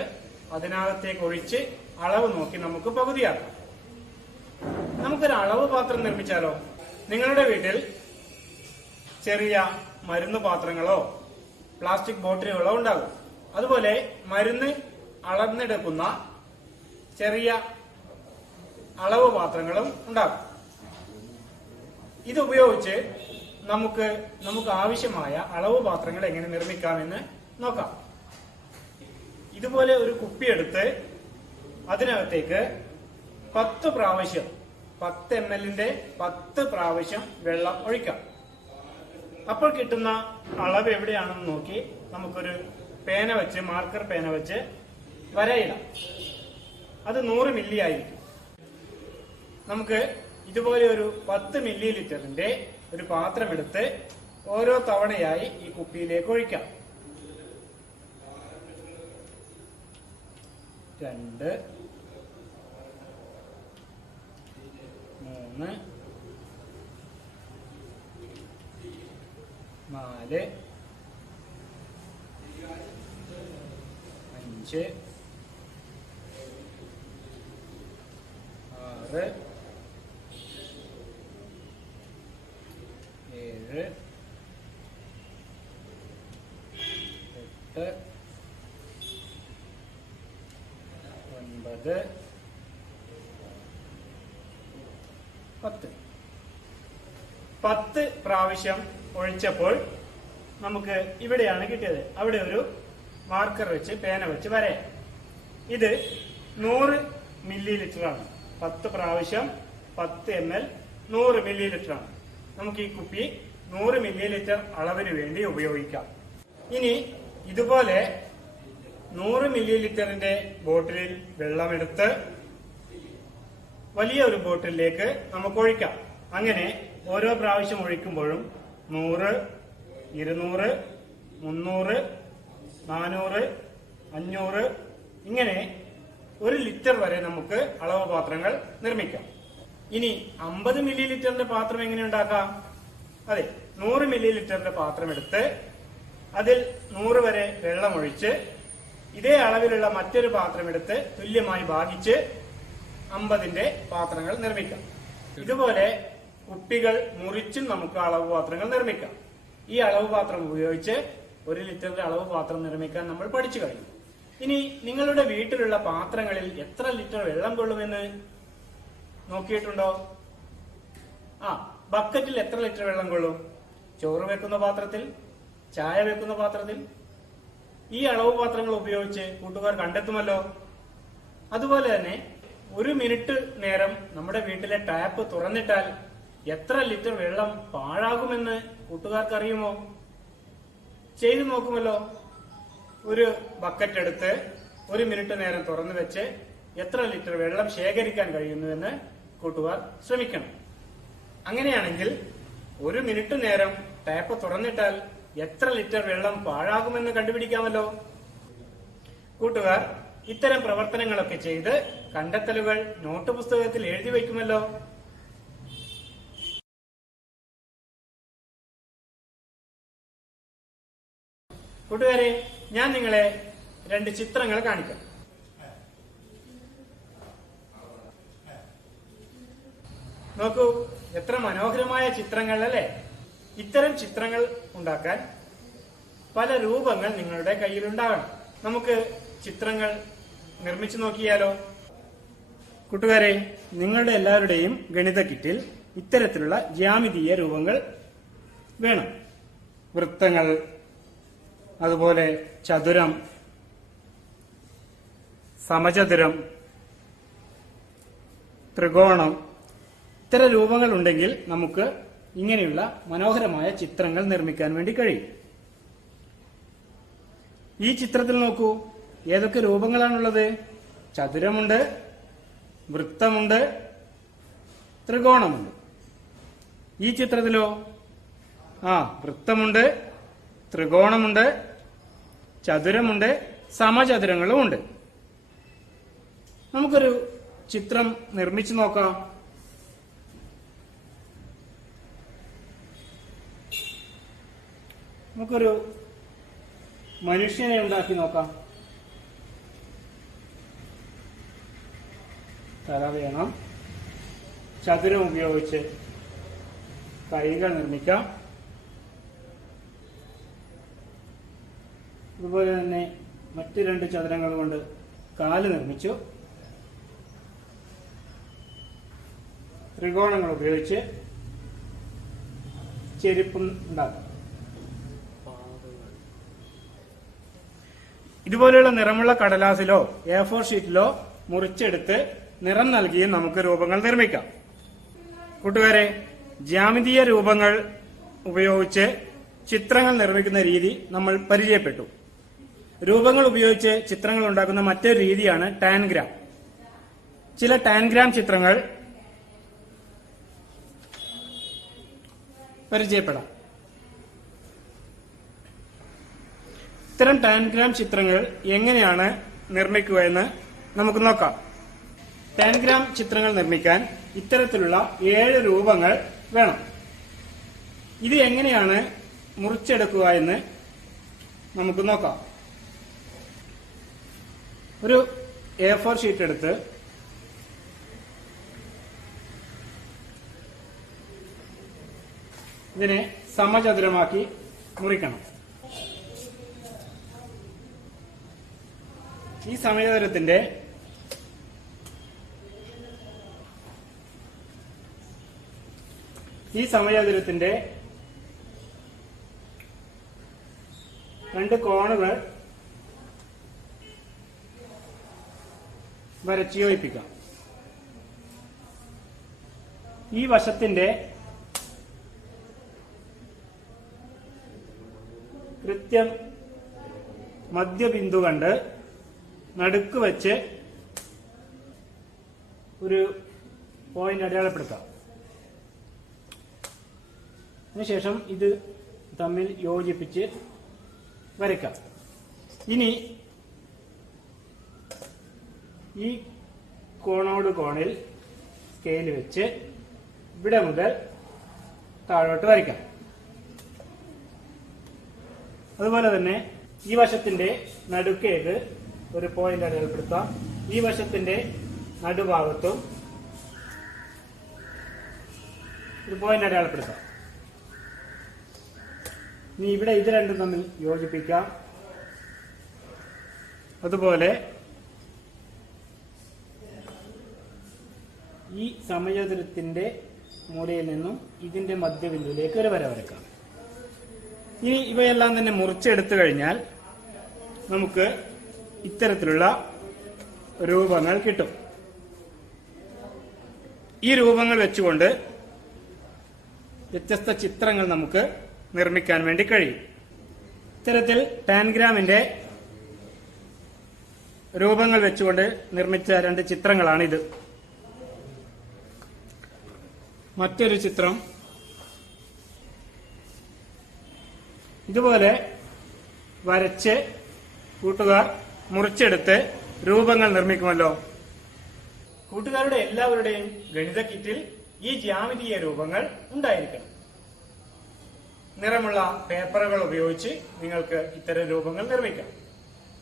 അതിനകത്തേക്ക് ഒഴിച്ച് അളവ് നോക്കി നമുക്ക് പകുതിയാക്കാം. നമുക്കൊരു അളവ് പാത്രം നിർമ്മിച്ചാലോ? നിങ്ങളുടെ വീട്ടിൽ ചെറിയ മരുന്ന് പാത്രങ്ങളോ പ്ലാസ്റ്റിക് ബോട്ടിലുകളോ ഉണ്ടാകും. അതുപോലെ മരുന്ന് അളന്നെടുക്കുന്ന ചെറിയ അളവ് പാത്രങ്ങളും ഉണ്ടാകും. ഇതുപയോഗിച്ച് നമുക്ക് ആവശ്യമായ അളവ് പാത്രങ്ങൾ എങ്ങനെ നിർമ്മിക്കാമെന്ന് നോക്കാം. ഇതുപോലെ ഒരു കുപ്പിയെടുത്ത് അതിനകത്തേക്ക് 10 പ്രാവശ്യം 10 ml 10 പ്രാവശ്യം വെള്ളം ഒഴിക്കാം. അപ്പോൾ കിട്ടുന്ന അളവ് എവിടെയാണെന്ന് നോക്കി നമുക്കൊരു പേന വെച്ച്, മാർക്കർ പേന വെച്ച് വരയിടാം. അത് 100 മില്ലി ആയിരിക്കും. നമുക്ക് ഇതുപോലെ ഒരു 10 മില്ലി ലിറ്ററിന്റെ ഒരു പാത്രമെടുത്ത് ഓരോ തവണയായി ഈ കുപ്പിയിലേക്ക് ഒഴിക്കാം. 2, 3, 4, 5, 6, 7, 8, 9, 10. 10 പ്രാവശ്യം ഒഴിച്ചപ്പോൾ നമുക്ക് ഇവിടെയാണ് കിട്ടിയത്. അവിടെ ഒരു മാർക്കർ വെച്ച് പേന വെച്ച് വരയാം. ഇത് 100 മില്ലി ലിറ്ററാണ്. 10 പ്രാവശ്യം 10 ml 100 മില്ലി ലിറ്ററാണ്. നമുക്ക് ഈ കുപ്പി 100 മില്ലി ലിറ്റർ അളവിന് വേണ്ടി ഉപയോഗിക്കാം. ഇനി ഇതുപോലെ 100 മില്ലി ലിറ്ററിന്റെ ബോട്ടിലിൽ വെള്ളമെടുത്ത് വലിയ ഒരു ബോട്ടിലേക്ക് നമുക്ക് ഒഴിക്കാം. അങ്ങനെ ഓരോ പ്രാവശ്യം ഒഴിക്കുമ്പോഴും 100, 200, 300, 400, 500 ഇങ്ങനെ 1 ലിറ്റർ വരെ നമുക്ക് അളവ് പാത്രങ്ങൾ നിർമ്മിക്കാം. ഇനി 50 മില്ലി ലിറ്ററിന്റെ പാത്രം എങ്ങനെ ഉണ്ടാക്കാം? അതെ, 100 മില്ലി ലിറ്ററിന്റെ പാത്രം എടുത്ത് അതിൽ 100 വരെ വെള്ളം ഒഴിച്ച് ഇതേ അളവിലുള്ള മറ്റൊരു പാത്രം എടുത്ത് തുല്യമായി ഭാഗിച്ച് 50ന്റെ പാത്രങ്ങൾ നിർമ്മിക്കാം. ഇതുപോലെ കുപ്പികൾ മുറിച്ചും നമുക്ക് അളവ് പാത്രങ്ങൾ നിർമ്മിക്കാം. ഈ അളവ് പാത്രം ഉപയോഗിച്ച് 1 ലിറ്ററിന്റെ അളവ് പാത്രം നിർമ്മിക്കാൻ നമ്മൾ പഠിച്ചു കഴിഞ്ഞു. ഇനി നിങ്ങളുടെ വീട്ടിലുള്ള പാത്രങ്ങളിൽ എത്ര ലിറ്റർ വെള്ളം കൊള്ളുമെന്ന് നോക്കിയിട്ടുണ്ടോ? ബക്കറ്റിൽ എത്ര ലിറ്റർ വെള്ളം കൊള്ളും? ചോറ് വെക്കുന്ന പാത്രത്തിൽ, ചായ വെക്കുന്ന പാത്രത്തിൽ? ഈ അളവ് പാത്രങ്ങൾ ഉപയോഗിച്ച് കൂട്ടുകാർ കണ്ടെത്തുമല്ലോ. അതുപോലെ തന്നെ 1 മിനിറ്റ് നേരം നമ്മുടെ വീട്ടിലെ ടാപ്പ് തുറന്നിട്ടാൽ എത്ര ലിറ്റർ വെള്ളം പാഴാകുമെന്ന് കൂട്ടുകാർക്ക് അറിയുമോ? ചെയ്തു നോക്കുമല്ലോ. ഒരു ബക്കറ്റ് എടുത്ത് 1 മിനിറ്റ് നേരം തുറന്നു വെച്ച് എത്ര ലിറ്റർ വെള്ളം ശേഖരിക്കാൻ കഴിയുന്നുവെന്ന് കൂട്ടുകാർ ശ്രമിക്കണം. അങ്ങനെയാണെങ്കിൽ 1 മിനിറ്റ് നേരം ടാപ്പ് തുറന്നിട്ടാൽ എത്ര ലിറ്റർ വെള്ളം പാഴാകുമെന്ന് കണ്ടുപിടിക്കാമല്ലോ. കൂട്ടുകാർ ഇത്തരം പ്രവർത്തനങ്ങളൊക്കെ ചെയ്ത് കണ്ടെത്തലുകൾ നോട്ട് പുസ്തകത്തിൽ എഴുതി വയ്ക്കുമല്ലോ. കൂട്ടുകാരെ, ഞാൻ നിങ്ങളെ 2 ചിത്രങ്ങൾ കാണിക്കാം. നോക്കൂ, എത്ര മനോഹരമായ ചിത്രങ്ങൾ അല്ലേ? ഇത്തരം ചിത്രങ്ങൾ ഉണ്ടാക്കാൻ പല രൂപങ്ങൾ നിങ്ങളുടെ കയ്യിലുണ്ടാകണം. നമുക്ക് ചിത്രങ്ങൾ നിർമ്മിച്ചു നോക്കിയാലോ? കൂട്ടുകാരെ, നിങ്ങളുടെ എല്ലാവരുടെയും ഗണിത കിറ്റിൽ ഇത്തരത്തിലുള്ള ജ്യാമിതീയ രൂപങ്ങൾ വേണം. വൃത്തങ്ങൾ, അതുപോലെ ചതുരം, സമചതുരം, ത്രികോണം, ഇത്തരം രൂപങ്ങൾ ഉണ്ടെങ്കിൽ നമുക്ക് ഇങ്ങനെയുള്ള മനോഹരമായ ചിത്രങ്ങൾ നിർമ്മിക്കാൻ വേണ്ടി കഴിയും. ഈ ചിത്രത്തിൽ നോക്കൂ, ഏതൊക്കെ രൂപങ്ങളാണുള്ളത്? ചതുരമുണ്ട്, വൃത്തമുണ്ട്, ത്രികോണമുണ്ട്. ഈ ചിത്രത്തിലോ വൃത്തമുണ്ട്, ത്രികോണമുണ്ട്, ചതുരമുണ്ട്, സമചതുരങ്ങളുമുണ്ട്. നമുക്കൊരു ചിത്രം നിർമ്മിച്ചു നോക്കാം. നമുക്കൊരു മനുഷ്യനെ ഉണ്ടാക്കി നോക്കാം. തല വേണം. ചതുരം ഉപയോഗിച്ച് കൈകൾ നിർമ്മിക്കാം. അതുപോലെ തന്നെ മറ്റ് 2 ചതുരങ്ങൾ കൊണ്ട് കാല് നിർമ്മിച്ചു. ത്രികോണങ്ങൾ ഉപയോഗിച്ച് ചെരുപ്പും ഉണ്ടാക്കാം. ഇതുപോലെയുള്ള നിറമുള്ള കടലാസിലോ A4 ഷീറ്റിലോ മുറിച്ചെടുത്ത് നിറം നൽകിയും നമുക്ക് രൂപങ്ങൾ നിർമ്മിക്കാം. കൂട്ടുകാരെ, ജ്യാമിതീയ രൂപങ്ങൾ ഉപയോഗിച്ച് ചിത്രങ്ങൾ നിർമ്മിക്കുന്ന രീതി നമ്മൾ പരിചയപ്പെട്ടു. രൂപങ്ങൾ ഉപയോഗിച്ച് ചിത്രങ്ങൾ ഉണ്ടാക്കുന്ന മറ്റൊരു രീതിയാണ് ടാൻഗ്രാം. ചില ടാൻഗ്രാം ചിത്രങ്ങൾ പരിചയപ്പെടാം. ഇത്തരം ടാൻഗ്രാം ചിത്രങ്ങൾ എങ്ങനെയാണ് നിർമ്മിക്കുക എന്ന് നമുക്ക് നോക്കാം. ടാൻഗ്രാം ചിത്രങ്ങൾ നിർമ്മിക്കാൻ ഇത്തരത്തിലുള്ള 7 രൂപങ്ങൾ വേണം. ഇത് എങ്ങനെയാണ് മുറിച്ചെടുക്കുക എന്ന് നമുക്ക് നോക്കാം. ഒരു A4 ഷീറ്റ് എടുത്ത് ഇതിനെ സമചതുരമാക്കി മുറിക്കണം. ഈ സമചതുരത്തിന്റെ രണ്ട് കോണുകൾ വരച്ച് യോജിപ്പിക്കാം. ഈ വശത്തിന്റെ കൃത്യം മധ്യബിന്ദു കണ്ട് നടുക്ക് വെച്ച് ഒരു പോയിന്റ് അടയാളപ്പെടുത്താം. അതിനുശേഷം ഇത് തമ്മിൽ യോജിപ്പിച്ച് വരയ്ക്കാം. ഇനി ഈ കോണോട് കോണിൽ സ്കെയിൽ വെച്ച് ഇവിടെ മുതൽ താഴോട്ട് വരയ്ക്കാം. അതുപോലെ തന്നെ ഈ വശത്തിന്റെ നടുക്കേക്ക് ഒരു പോയിന്റ് അടയാളപ്പെടുത്താം. ഈ വശത്തിന്റെ നടുഭാഗത്തും ഒരു പോയിന്റ് അടയാളപ്പെടുത്താം. ഇനി ഇവിടെ ഇത് രണ്ടും തമ്മിൽ യോജിപ്പിക്കാം. അതുപോലെ ഈ സമചതുരത്തിന്റെ മൂലയിൽ നിന്നും ഇതിന്റെ മധ്യബിന്ദുവിലേക്ക് ഒരു വര വരക്കാം. ഇനി ഇവയെല്ലാം തന്നെ മുറിച്ചെടുത്തു കഴിഞ്ഞാൽ നമുക്ക് ഇത്തരത്തിലുള്ള രൂപങ്ങൾ കിട്ടും. ഈ രൂപങ്ങൾ വെച്ചുകൊണ്ട് വ്യത്യസ്ത ചിത്രങ്ങൾ നമുക്ക് നിർമ്മിക്കാൻ വേണ്ടി കഴിയും. ഇത്തരത്തിൽ ടാൻഗ്രാമിന്റെ രൂപങ്ങൾ വെച്ചുകൊണ്ട് നിർമ്മിച്ച 2 ചിത്രങ്ങളാണിത്. മറ്റൊരു ചിത്രം ഇതുപോലെ വരച്ച് കൂട്ടുകാർ മുറിച്ചെടുത്ത് രൂപങ്ങൾ നിർമ്മിക്കുമല്ലോ. കൂട്ടുകാരുടെ എല്ലാവരുടെയും ഗണിത കിറ്റിൽ ഈ ജ്യാമിതീയ രൂപങ്ങൾ ഉണ്ടായിരിക്കണം. നിറമുള്ള പേപ്പറുകൾ ഉപയോഗിച്ച് നിങ്ങൾക്ക് ഇത്തരം രൂപങ്ങൾ നിർമ്മിക്കാം.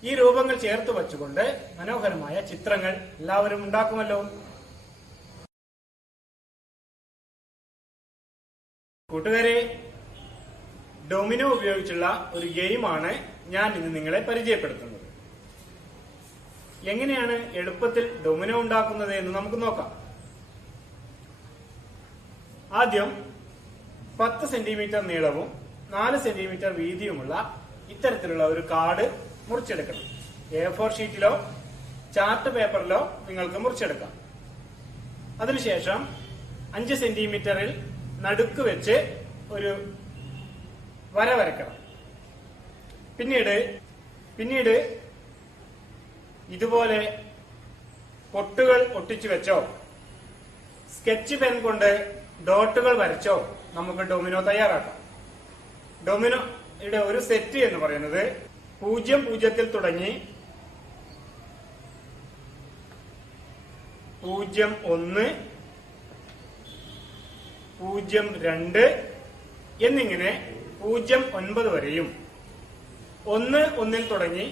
ഈ രൂപങ്ങൾ ചേർത്ത് വച്ചുകൊണ്ട് മനോഹരമായ ചിത്രങ്ങൾ എല്ലാവരും ഉണ്ടാക്കുമല്ലോ. കൂട്ടുകാരെ, ഡൊമിനോ ഉപയോഗിച്ചുള്ള ഒരു ഗെയിമാണ് ഞാൻ ഇന്ന് നിങ്ങളെ പരിചയപ്പെടുത്തുന്നത്. എങ്ങനെയാണ് എളുപ്പത്തിൽ ഡൊമിനോ ഉണ്ടാക്കുന്നത് എന്ന് നമുക്ക് നോക്കാം. ആദ്യം 10 സെന്റിമീറ്റർ നീളവും 4 സെന്റിമീറ്റർ വീതിയുമുള്ള ഇത്തരത്തിലുള്ള ഒരു കാർഡ് മുറിച്ചെടുക്കണം. A4 ഷീറ്റിലോ ചാർട്ട് പേപ്പറിലോ നിങ്ങൾക്ക് മുറിച്ചെടുക്കാം. അതിനുശേഷം 5 സെന്റിമീറ്ററിൽ നടുക്ക് വെച്ച് ഒരു വര വരയ്ക്കണം. പിന്നീട് ഇതുപോലെ പൊട്ടുകൾ ഒട്ടിച്ചു വെച്ചോ സ്കെച്ച് പെൻ കൊണ്ട് ഡോട്ടുകൾ വരച്ചോ നമുക്ക് ഡൊമിനോ തയ്യാറാക്കാം. ഡൊമിനോയുടെ ഒരു സെറ്റ് എന്ന് പറയുന്നത് 0 തുടങ്ങി 01, 02 എന്നിങ്ങനെ 09 വരെയും 1 തുടങ്ങി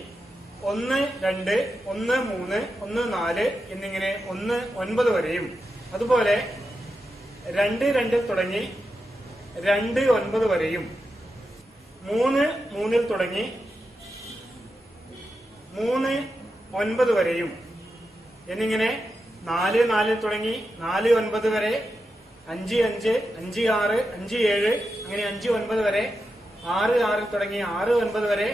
1, 2, 1, 3, 1, 4 എന്നിങ്ങനെ 9 വരെയും അതുപോലെ 2 തുടങ്ങി 2, 9 വരെയും 3 തുടങ്ങി 3, 9 വരെയും എന്നിങ്ങനെ 4 തുടങ്ങി 4, 9 വരെ 5, 5, 5, 6, 5, 7 അങ്ങനെ 5, 9 വരെ 6 തുടങ്ങി 6, 9 വരെ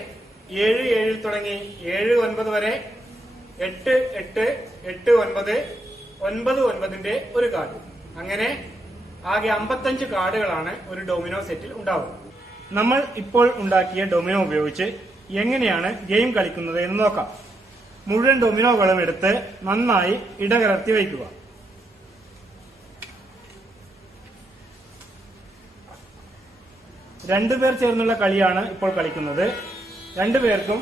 7 തുടങ്ങി 7, 9 വരെ 8, 8, 8, 9 9ന്റെ ഒരു കാർഡ്. അങ്ങനെ ആകെ 55 കാർഡുകളാണ് ഒരു ഡൊമിനോ സെറ്റിൽ ഉണ്ടാവുക. നമ്മൾ ഇപ്പോൾ ഉണ്ടാക്കിയ ഡൊമിനോ ഉപയോഗിച്ച് എങ്ങനെയാണ് ഗെയിം കളിക്കുന്നത് എന്ന് നോക്കാം. മുഴുവൻ ഡൊമിനോകളും എടുത്ത് നന്നായി ഇടകലർത്തി വയ്ക്കുക. രണ്ടുപേർ ചേർന്നുള്ള കളിയാണ് ഇപ്പോൾ കളിക്കുന്നത്. രണ്ടുപേർക്കും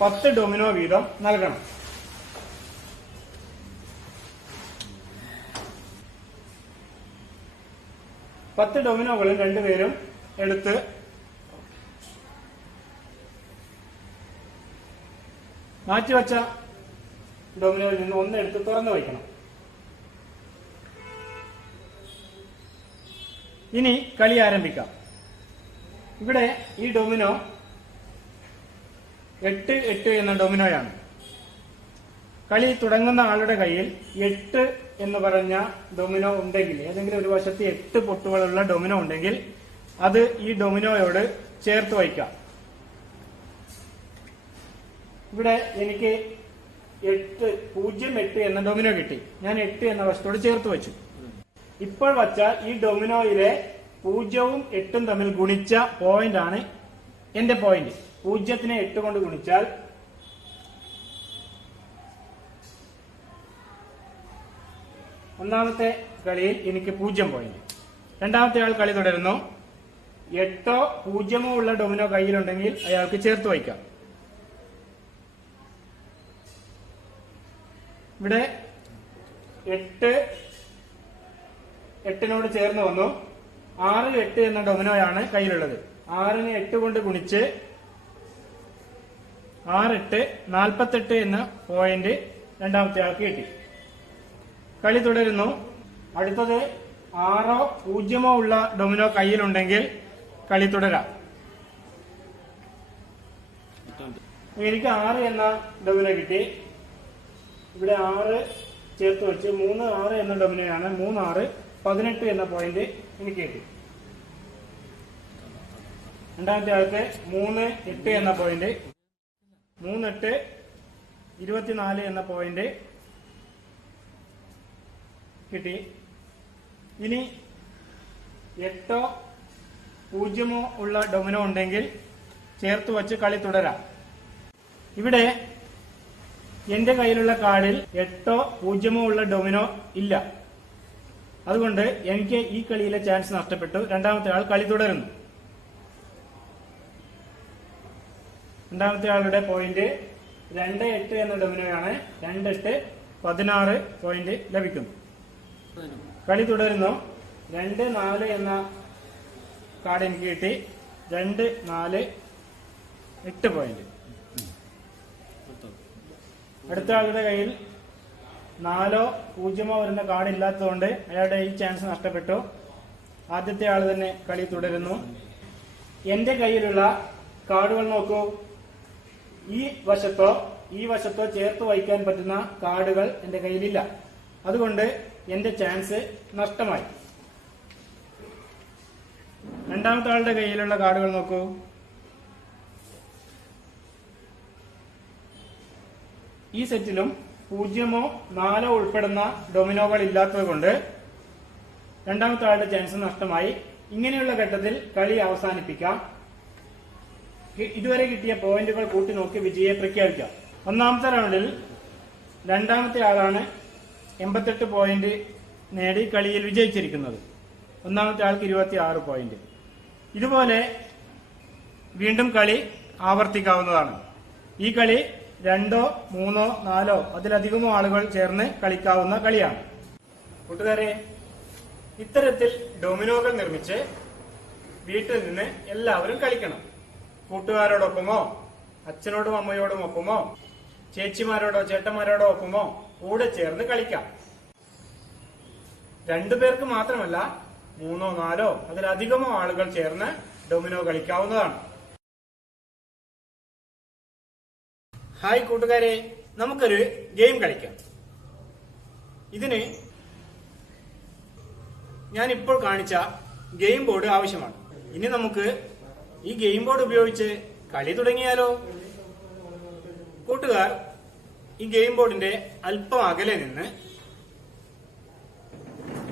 10 ഡൊമിനോ വീതം നൽകണം. പത്ത് ഡൊമിനോകളും രണ്ടുപേരും എടുത്ത് മാറ്റിവച്ച ഡൊമിനോയിൽ നിന്ന് ഒന്ന് എടുത്ത് തുറന്നു വയ്ക്കണം. ഇനി കളി ആരംഭിക്കാം. ഇവിടെ ഈ ഡൊമിനോ 8, 8 എന്ന ഡൊമിനോയാണ്. കളി തുടങ്ങുന്ന ആളുടെ കയ്യിൽ 8 എന്ന് പറഞ്ഞ ഡൊമിനോ ഉണ്ടെങ്കിൽ, ഏതെങ്കിലും ഒരു വശത്ത് 8 പൊട്ടുകളുള്ള ഡൊമിനോ ഉണ്ടെങ്കിൽ അത് ഈ ഡൊമിനോയോട് ചേർത്ത് വയ്ക്കാം. ഇവിടെ എനിക്ക് 8 എന്ന ഡൊമിനോ കിട്ടി. ഞാൻ 8 എന്ന വശത്തോട് ചേർത്ത് വെച്ചു. ഇപ്പോൾ വച്ച ഈ ഡൊമിനോയിലെ 0ഉം 8ഉം തമ്മിൽ ഗുണിച്ച പോയിന്റ് ആണ് എന്റെ പോയിന്റ്. 0നെ 8 കൊണ്ട് ഗുണിച്ചാൽ ഒന്നാമത്തെ കളിയിൽ എനിക്ക് 0 പോയിന്റ്. രണ്ടാമത്തെ ആൾ കളി തുടരുന്നു. 8ഓ 0മോ ഉള്ള ഡൊമിനോ കയ്യിലുണ്ടെങ്കിൽ അയാൾക്ക് ചേർത്ത് വയ്ക്കാം. ഇവിടെ 8നോട് ചേർന്ന് വന്നു. 6, 8 എന്ന ഡൊമിനോയാണ് കയ്യിലുള്ളത്. 6നെ 8 കൊണ്ട് ഗുണിച്ച് 6, 8, 48 എന്ന പോയിന്റ് രണ്ടാമത്തെ ആൾക്ക് കിട്ടി. കളി തുടരുന്നു. അടുത്തത് 6ഓ 0മോ ഉള്ള ഡൊമിനോ കയ്യിലുണ്ടെങ്കിൽ കളി തുടരാം. എനിക്ക് 6 എന്ന ഡൊമിനോ കിട്ടി. ഇവിടെ 6 ചേർത്ത് വെച്ച് 3, 6 എന്ന ഡൊമിനോയാണ്. 3, 6, 18 എന്ന പോയിന്റ് എനിക്ക് കിട്ടി. രണ്ടാമത്തെ ആൾക്ക് 3, 8 എന്ന പോയിന്റ്, 3, 8, 24 എന്ന പോയിന്റ് കിട്ടി. ഇനി 8 0 ഉള്ള ഡൊമിനോ ഉണ്ടെങ്കിൽ ചേർത്ത് വച്ച് കളി തുടരാം. ഇവിടെ എന്റെ കയ്യിലുള്ള കാർഡിൽ 8 0 ഉള്ള ഡൊമിനോ ഇല്ല. അതുകൊണ്ട് എനിക്ക് ഈ കളിയിലെ ചാൻസ് നഷ്ടപ്പെട്ടു. രണ്ടാമത്തെ ആൾ കളി തുടരുന്നു. രണ്ടാമത്തെ ആളുടെ പോയിന്റ് 2-8 എന്ന ഡൊമിനോയാണ്. 2-8 16 പോയിന്റ് ലഭിക്കുന്നു. കളി തുടരുന്നു. 2-4 എന്ന കാർഡ് എനിക്ക് കിട്ടി. 2-4 8 പോയിന്റ്. അടുത്ത ആളുടെ കയ്യിൽ 4 0 വരുന്ന കാർഡ് ഇല്ലാത്തതുകൊണ്ട് അയാളുടെ ഈ ചാൻസ് നഷ്ടപ്പെട്ടു. ആദ്യത്തെ ആൾ തന്നെ കളി തുടരുന്നു. എന്റെ കയ്യിലുള്ള കാർഡുകൾ നോക്കൂ. ഈ വശത്തോ ചേർത്ത് വയ്ക്കാൻ പറ്റുന്ന കാർഡുകൾ എന്റെ കയ്യിലില്ല. അതുകൊണ്ട് എന്റെ ചാൻസ് നഷ്ടമായി. രണ്ടാമത്തെ ആളുടെ കയ്യിലുള്ള കാർഡുകൾ നോക്കൂ. ഈ സെറ്റിലും 0 4 ഉൾപ്പെടുന്ന ഡൊമിനോകൾ ഇല്ലാത്തത് കൊണ്ട് രണ്ടാമത്തെ ആളുടെ ചാൻസ് നഷ്ടമായി. ഇങ്ങനെയുള്ള ഘട്ടത്തിൽ കളി അവസാനിപ്പിക്കാം. ഇതുവരെ കിട്ടിയ പോയിന്റുകൾ കൂട്ടി നോക്കി വിജയെ പ്രഖ്യാപിക്കാം. ഒന്നാമത്തെ റൗണ്ടിൽ രണ്ടാമത്തെ ആളാണ് 88 പോയിന്റ് നേടി കളിയിൽ വിജയിച്ചിരിക്കുന്നത്. ഒന്നാമത്തെ ആൾക്ക് 26 പോയിന്റ്. ഇതുപോലെ വീണ്ടും കളി ആവർത്തിക്കാവുന്നതാണ്. ഈ കളി 2 3 4 അതിലധികമോ ആളുകൾ ചേർന്ന് കളിക്കാവുന്ന കളിയാണ്. കൂട്ടുകാരെ, ഇത്തരത്തിൽ ഡൊമിനോകൾ നിർമ്മിച്ച് വീട്ടിൽ നിന്ന് എല്ലാവരും കളിക്കണം. കൂട്ടുകാരോടൊപ്പമോ അച്ഛനോടും അമ്മയോടും ഒപ്പമോ ചേച്ചിമാരോടോ ചേട്ടന്മാരോടോ ഒപ്പമോ കൂടെ ചേർന്ന് കളിക്കാം. 2 പേർക്ക് മാത്രമല്ല 3 4 അതിലധികമോ ആളുകൾ ചേർന്ന് ഡൊമിനോ കളിക്കാവുന്നതാണ്. ഹായ് കൂട്ടുകാരെ, നമുക്കൊരു ഗെയിം കളിക്കാം. ഇതിന് ഞാൻ ഇപ്പോൾ കാണിച്ച ഗെയിം ബോർഡ് ആവശ്യമാണ്. ഇനി നമുക്ക് ഈ ഗെയിം ബോർഡ് ഉപയോഗിച്ച് കളി തുടങ്ങിയാലോ? കൂട്ടുകാർ ഈ ഗെയിം ബോർഡിന്റെ അല്പം അകലെ നിന്ന്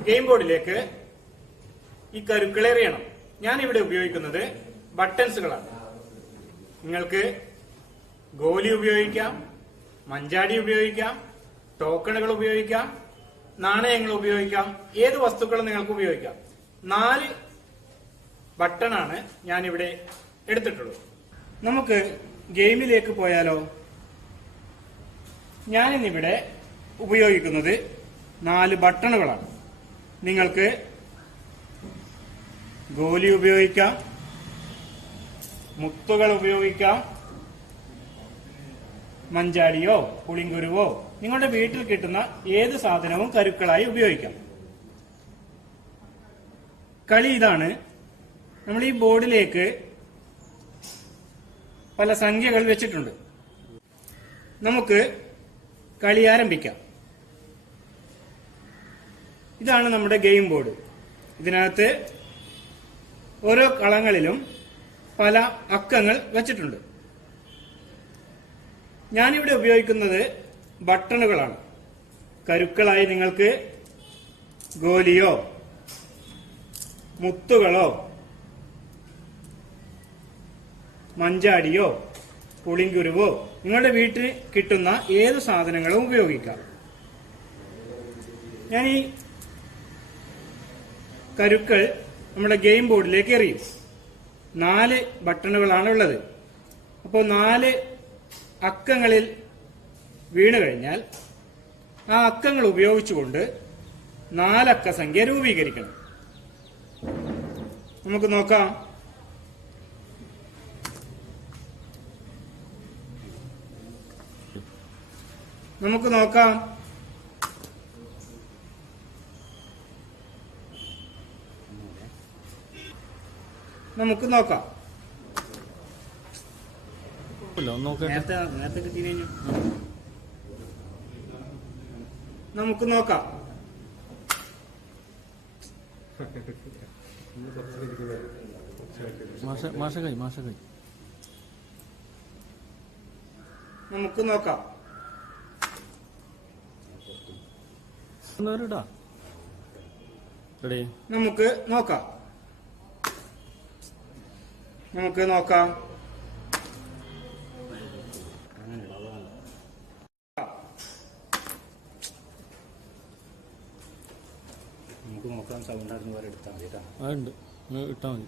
ഗെയിം ബോർഡിലേക്ക് ഈ കരുക്കൾ എറിയണം. ഞാൻ ഇവിടെ ഉപയോഗിക്കുന്നത് ബട്ടൺസുകളാണ്. നിങ്ങൾക്ക് ഗോലി ഉപയോഗിക്കാം, മഞ്ചാടി ഉപയോഗിക്കാം, ടോക്കണുകൾ ഉപയോഗിക്കാം, നാണയങ്ങൾ ഉപയോഗിക്കാം. ഏത് വസ്തുക്കളും നിങ്ങൾക്ക് ഉപയോഗിക്കാം. 4 ബട്ടണാണ് ഞാനിവിടെ എടുത്തിട്ടുള്ളത്. നമുക്ക് ഗെയിമിലേക്ക് പോയാലോ? ഞാനിന്നിവിടെ ഉപയോഗിക്കുന്നത് 4 ബട്ടണുകളാണ്. നിങ്ങൾക്ക് ഗോലി ഉപയോഗിക്കാം, മുത്തുകൾ ഉപയോഗിക്കാം, മഞ്ചാടിയോ പുളിങ്കുരുവോ നിങ്ങളുടെ വീട്ടിൽ കിട്ടുന്ന ഏത് സാധനവും കരുക്കളായി ഉപയോഗിക്കാം. കളി ഇതാണ്. നമ്മൾ ഈ ബോർഡിലേക്ക് പല സംഖ്യകൾ വെച്ചിട്ടുണ്ട്. നമുക്ക് കളി ആരംഭിക്കാം. ഇതാണ് നമ്മുടെ ഗെയിം ബോർഡ്. ഇതിനകത്ത് ഓരോ കളങ്ങളിലും പല അക്കങ്ങൾ വെച്ചിട്ടുണ്ട്. ഞാനിവിടെ ഉപയോഗിക്കുന്നത് ബട്ടണുകളാണ്. കരുക്കളായി നിങ്ങൾക്ക് ഗോലിയോ മുത്തുകളോ മഞ്ചാടിയോ പുളിങ്കുരുവോ നിങ്ങളുടെ വീട്ടിൽ കിട്ടുന്ന ഏത് സാധനങ്ങളും ഉപയോഗിക്കാം. ഞാൻ ഈ കരുക്കൾ നമ്മുടെ ഗെയിം ബോർഡിലേക്ക് എറിയും. 4 ബട്ടണുകളാണ് ഉള്ളത്. അപ്പോൾ 4 അക്കങ്ങളിൽ വീണു കഴിഞ്ഞാൽ ആ അക്കങ്ങൾ ഉപയോഗിച്ചുകൊണ്ട് 4 അക്ക സംഖ്യ രൂപീകരിക്കണം. നമുക്ക് നോക്കാം. നമുക്ക് നോക്കാം. നേരത്തെ കിട്ടി കഴിഞ്ഞു. നമുക്ക് നോക്കാം. നമുക്ക് നോക്കാം. നമുക്ക് നോക്കാം. നമുക്ക് നോക്കാം. നമുക്ക് നോക്കാം. സൗണ്ട് ആയിരുന്നു വരെ എടുത്താൽ മതി കേട്ടോ. അതുണ്ട്, ഇട്ടാൽ മതി.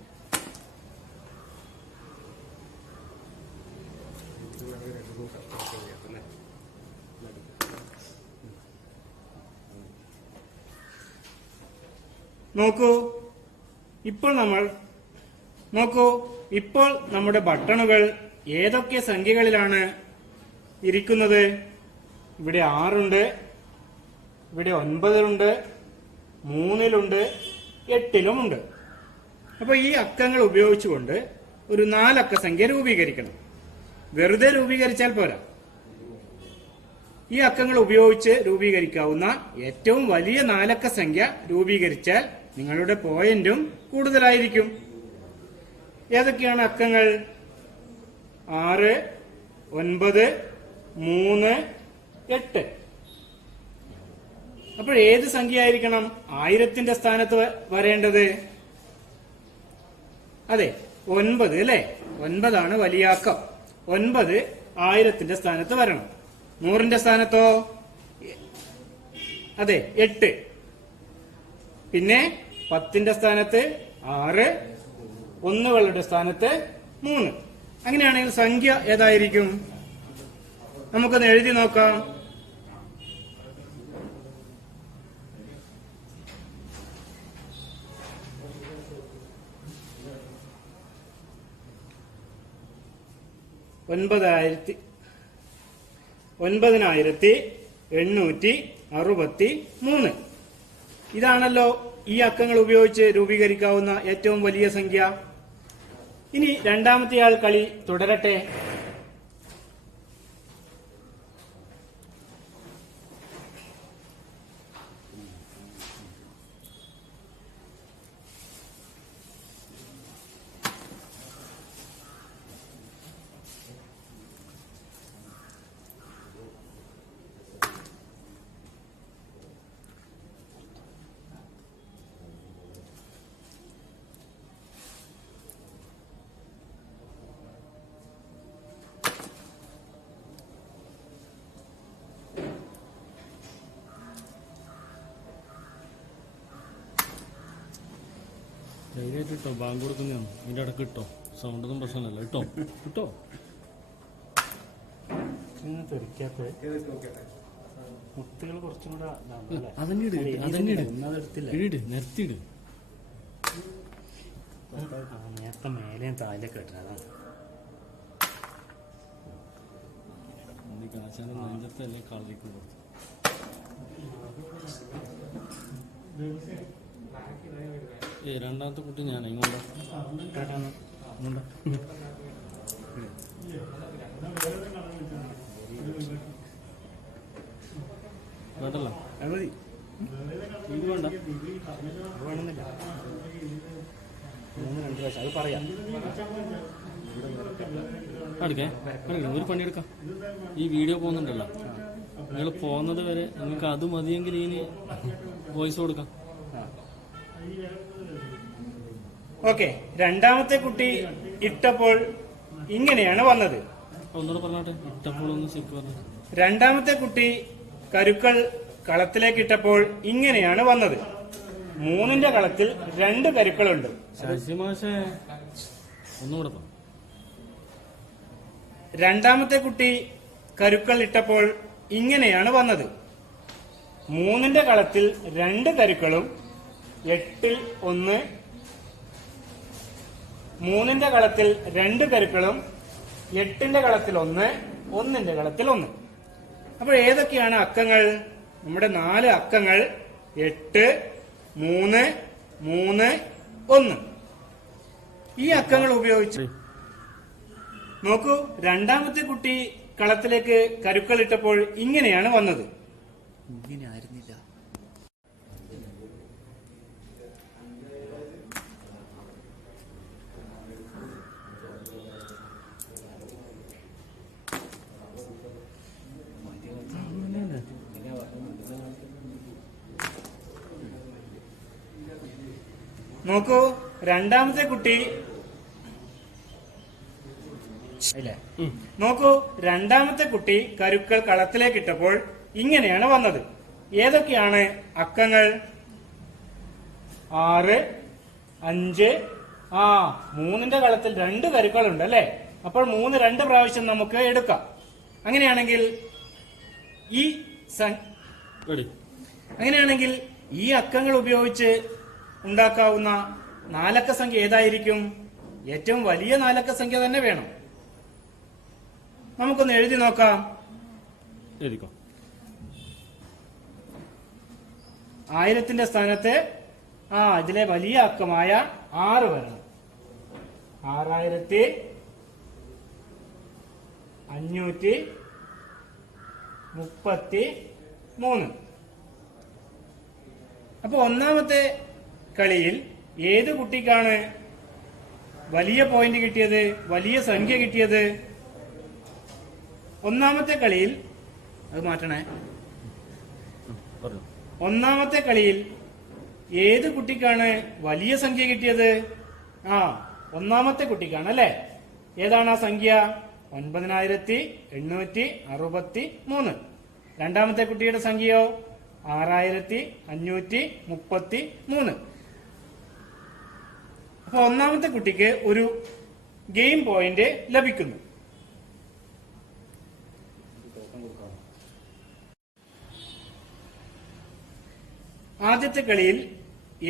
നോക്കൂ, ഇപ്പോൾ നമ്മുടെ ബട്ടണുകൾ ഏതൊക്കെ സംഖ്യകളിലാണ് ഇരിക്കുന്നത്? ഇവിടെ 6 ഉണ്ട്, ഇവിടെ 9 ഉണ്ട്, 3 8 അപ്പൊ ഈ അക്കങ്ങൾ ഉപയോഗിച്ചുകൊണ്ട് ഒരു 4 അക്ക സംഖ്യ രൂപീകരിക്കണം. വെറുതെ രൂപീകരിച്ചാൽ പോരാ. ഈ അക്കങ്ങൾ ഉപയോഗിച്ച് രൂപീകരിക്കാവുന്ന ഏറ്റവും വലിയ 4 അക്ക സംഖ്യ രൂപീകരിച്ചാൽ നിങ്ങളുടെ പോയിന്റും കൂടുതലായിരിക്കും. ഏതൊക്കെയാണ് അക്കങ്ങൾ? 6, 9, 3, 8. അപ്പോൾ ഏത് സംഖ്യ ആയിരിക്കണം 1000ന്റെ സ്ഥാനത്ത് വരേണ്ടത്? അതെ, 9 അല്ലെ? 9 വലിയ അക്കം. 9 1000ന്റെ സ്ഥാനത്ത് വരണം. 100ന്റെ സ്ഥാനത്തോ? അതെ, 8. പിന്നെ 10ന്റെ സ്ഥാനത്ത് 6, 1കളുടെ സ്ഥാനത്ത് 3. അങ്ങനെയാണെങ്കിൽ സംഖ്യ ഏതായിരിക്കും? നമുക്കൊന്ന് എഴുതി നോക്കാം. ഒൻപതിനായിരത്തി 863. ഇതാണല്ലോ ഈ അക്കങ്ങൾ ഉപയോഗിച്ച് രൂപീകരിക്കാവുന്ന ഏറ്റവും വലിയ സംഖ്യ. ഇനി രണ്ടാമത്തെ ആൾ കളി തുടരട്ടെ. ധൈര്യമായിട്ട് ഇട്ടോ, ബാങ്ക് കൊടുക്കുന്നതാണ്. ഇതിന്റെ ഇടക്ക് ഇട്ടോ, സൗണ്ടൊന്നും പ്രശ്നമല്ല. ഇട്ടോ ഇട്ടോ. മുത്തുകൾ കുറച്ചും കൂടെ അതന്നെ ഇട്, നിർത്തിയിട്. നേരത്തെ മേലെയും താഴെ കെട്ടതാണ്. കാശാനും നെഞ്ചത്തെ അല്ലെങ്കിൽ കളറിക്ക് കൊടുത്തു. രണ്ടാമത്തെ കുട്ടി ഞാൻ ഇങ്ങോട്ടോ വേണ്ടല്ലോ, മതി. ഇത് വേണ്ട, വേണമെന്നില്ല. 3 2 പ്രാവശ്യം അത് പറയാം. അടുക്കേ ഒരു പണിയെടുക്കാം. ഈ വീഡിയോ പോകുന്നുണ്ടല്ലോ, നിങ്ങൾ പോകുന്നത് വരെ നിങ്ങൾക്ക് അത് മതിയെങ്കിൽ ഇനി വോയിസ് കൊടുക്കാം. ഓക്കെ, രണ്ടാമത്തെ കുട്ടി ഇട്ടപ്പോൾ ഇങ്ങനെയാണ് വന്നത്. ഒന്നുകൂടെ പറഞ്ഞോട്ടെ, ഇട്ടപ്പോൾ ഒന്ന് ശരിക്കും പറഞ്ഞു. രണ്ടാമത്തെ കുട്ടി കരുക്കൾ കളത്തിലേക്ക് ഇട്ടപ്പോൾ ഇങ്ങനെയാണ് വന്നത്. 3ന്റെ കളത്തിൽ 2 കരുക്കളുണ്ട്. ശശിമാഷേ ഒന്നുകൂടെ പറ. രണ്ടാമത്തെ കുട്ടി കരുക്കൾ ഇട്ടപ്പോൾ ഇങ്ങനെയാണ് വന്നത്. 3ന്റെ കളത്തിൽ 2 കരുക്കളും 8ൽ 1. 3ന്റെ കളത്തിൽ 2 കരുക്കളും 8ന്റെ കളത്തിൽ 1, 1ന്റെ കളത്തിൽ 1. അപ്പോൾ ഏതൊക്കെയാണ് അക്കങ്ങൾ? നമ്മുടെ 4 അക്കങ്ങൾ 8, 3, 3, 1. ഈ അക്കങ്ങൾ ഉപയോഗിച്ച് നോക്കൂ, രണ്ടാമത്തെ കുട്ടി കളത്തിലേക്ക് കരുക്കൾ ഇട്ടപ്പോൾ ഇങ്ങനെയാണ് വന്നത്. ഇങ്ങനെ ആയിരുന്നില്ല. നോക്കൂ, രണ്ടാമത്തെ കുട്ടി ഇല്ലേ? നോക്കൂ, രണ്ടാമത്തെ കുട്ടി കരുക്കൾ കളത്തിലേക്ക് ഇട്ടപ്പോൾ ഇങ്ങനെയാണ് വന്നത്. ഏതൊക്കെയാണ് അക്കങ്ങൾ? 6, 5. 3ന്റെ കളത്തിൽ 2 കരുക്കളുണ്ട് അല്ലെ? അപ്പോൾ 3 2 പ്രാവശ്യം നമുക്ക് എടുക്കാം. അങ്ങനെയാണെങ്കിൽ ഈ അക്കങ്ങൾ ഉപയോഗിച്ച് ഉണ്ടാക്കാവുന്ന 4 അക്ക സംഖ്യ ഏതായിരിക്കും? ഏറ്റവും വലിയ 4 അക്ക സംഖ്യ തന്നെ വേണം. നമുക്കൊന്ന് എഴുതി നോക്കാം. എഴുതിക്കോ. 1000ന്റെ സ്ഥാനത്ത് ഇതിലെ വലിയ അക്കമായ 6 വരണം. 6533. അപ്പൊ ഒന്നാമത്തെ കളിയിൽ ഏത് കുട്ടിക്കാണ് വലിയ പോയിന്റ് കിട്ടിയത്, വലിയ സംഖ്യ കിട്ടിയത്? ഒന്നാമത്തെ കളിയിൽ അത് മാറ്റണേ. ഒന്നാമത്തെ കളിയിൽ ഏത് കുട്ടിക്കാണ് വലിയ സംഖ്യ കിട്ടിയത്? ഒന്നാമത്തെ കുട്ടിക്കാണ് അല്ലെ? ഏതാണ് ആ സംഖ്യ? 9863. രണ്ടാമത്തെ കുട്ടിയുടെ സംഖ്യയോ 6533. അപ്പൊ ഒന്നാമത്തെ കുട്ടിക്ക് ഒരു ഗെയിം പോയിന്റ് ലഭിക്കുന്നു. ആദ്യത്തെ കളിയിൽ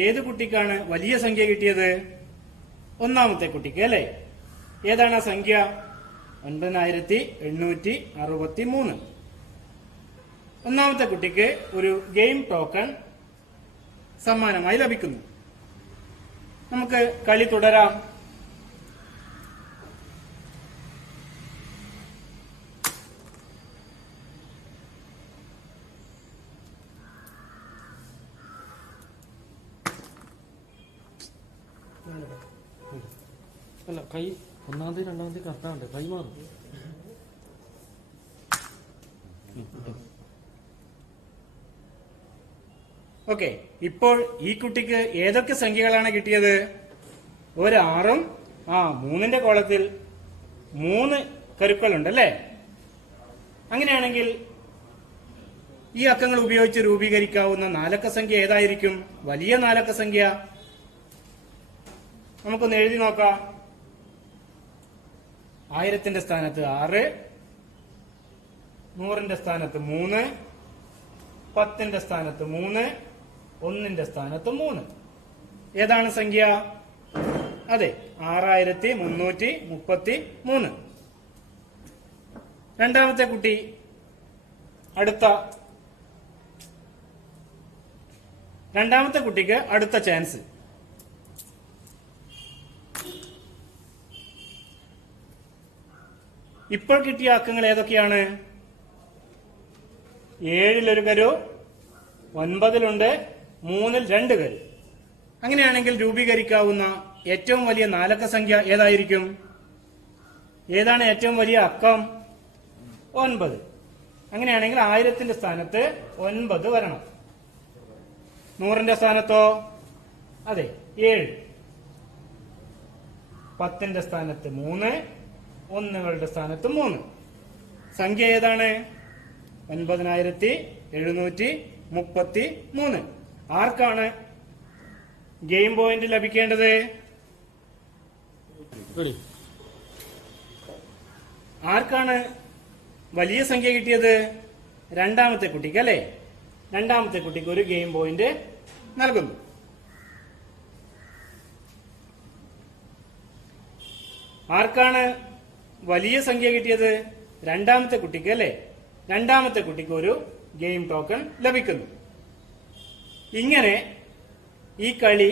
ഏത് കുട്ടിക്കാണ് വലിയ സംഖ്യ കിട്ടിയത്? ഒന്നാമത്തെ കുട്ടിക്ക് അല്ലെ? ഏതാണ് ആ സംഖ്യ? 9863. ഒന്നാമത്തെ കുട്ടിക്ക് ഒരു ഗെയിം ടോക്കൺ സമ്മാനമായി ലഭിക്കുന്നു. നമുക്ക് കളി തുടരാം. അല്ല, കൈ ഒന്നാമത്തെ രണ്ടാമത്തെ കറക്റ്റാണ്ട്, കൈ മാറും. ഓക്കെ, ഇപ്പോൾ ഈ കുട്ടിക്ക് ഏതൊക്കെ സംഖ്യകളാണ് കിട്ടിയത്? ഒരു 6ഉം 3ന്റെ കോളത്തിൽ 3 കരുക്കളുണ്ട് അല്ലേ? അങ്ങനെയാണെങ്കിൽ ഈ അക്കങ്ങൾ ഉപയോഗിച്ച് രൂപീകരിക്കാവുന്ന 4 അക്ക സംഖ്യ ഏതായിരിക്കും? വലിയ 4 അക്ക സംഖ്യ നമുക്കൊന്ന് എഴുതി നോക്കാം. 1000ന്റെ സ്ഥാനത്ത് 6, 100ന്റെ സ്ഥാനത്ത് 3, 10ന്റെ സ്ഥാനത്ത് 3, 1ന്റെ സ്ഥാനത്ത് 3. ഏതാണ് സംഖ്യ? അതെ, 6333. രണ്ടാമത്തെ കുട്ടി രണ്ടാമത്തെ കുട്ടിക്ക് അടുത്ത ചാൻസ്. ഇപ്പോൾ കിട്ടിയ അക്കങ്ങൾ ഏതൊക്കെയാണ്? 7-ൽ1 കരു, 9-ലുണ്ട്, 3-ൽ 2 കരു. അങ്ങനെയാണെങ്കിൽ രൂപീകരിക്കാവുന്ന ഏറ്റവും വലിയ 4 അക്ക സംഖ്യ ഏതായിരിക്കും? ഏതാണ് ഏറ്റവും വലിയ അക്കം? 9. അങ്ങനെയാണെങ്കിൽ 1000ന്റെ സ്ഥാനത്ത് 9 വരണം. 100ന്റെ സ്ഥാനത്തോ? അതെ, 7. 10ന്റെ സ്ഥാനത്ത് 3, 1കളുടെ സ്ഥാനത്ത് 3. സംഖ്യ ഏതാണ്? 9733. ആർക്കാണ് ഗെയിം പോയിന്റ് ലഭിക്കേണ്ടത്? ആർക്കാണ് വലിയ സംഖ്യ കിട്ടിയത്? രണ്ടാമത്തെ കുട്ടിക്ക് അല്ലെ? രണ്ടാമത്തെ കുട്ടിക്ക് ഒരു ഗെയിം പോയിന്റ് നൽകുന്നു. ആർക്കാണ് വലിയ സംഖ്യ കിട്ടിയത്? രണ്ടാമത്തെ കുട്ടിക്ക് അല്ലെ? രണ്ടാമത്തെ കുട്ടിക്ക് ഒരു ഗെയിം ടോക്കൺ ലഭിക്കുന്നു. ഇങ്ങനെ ഈ കളി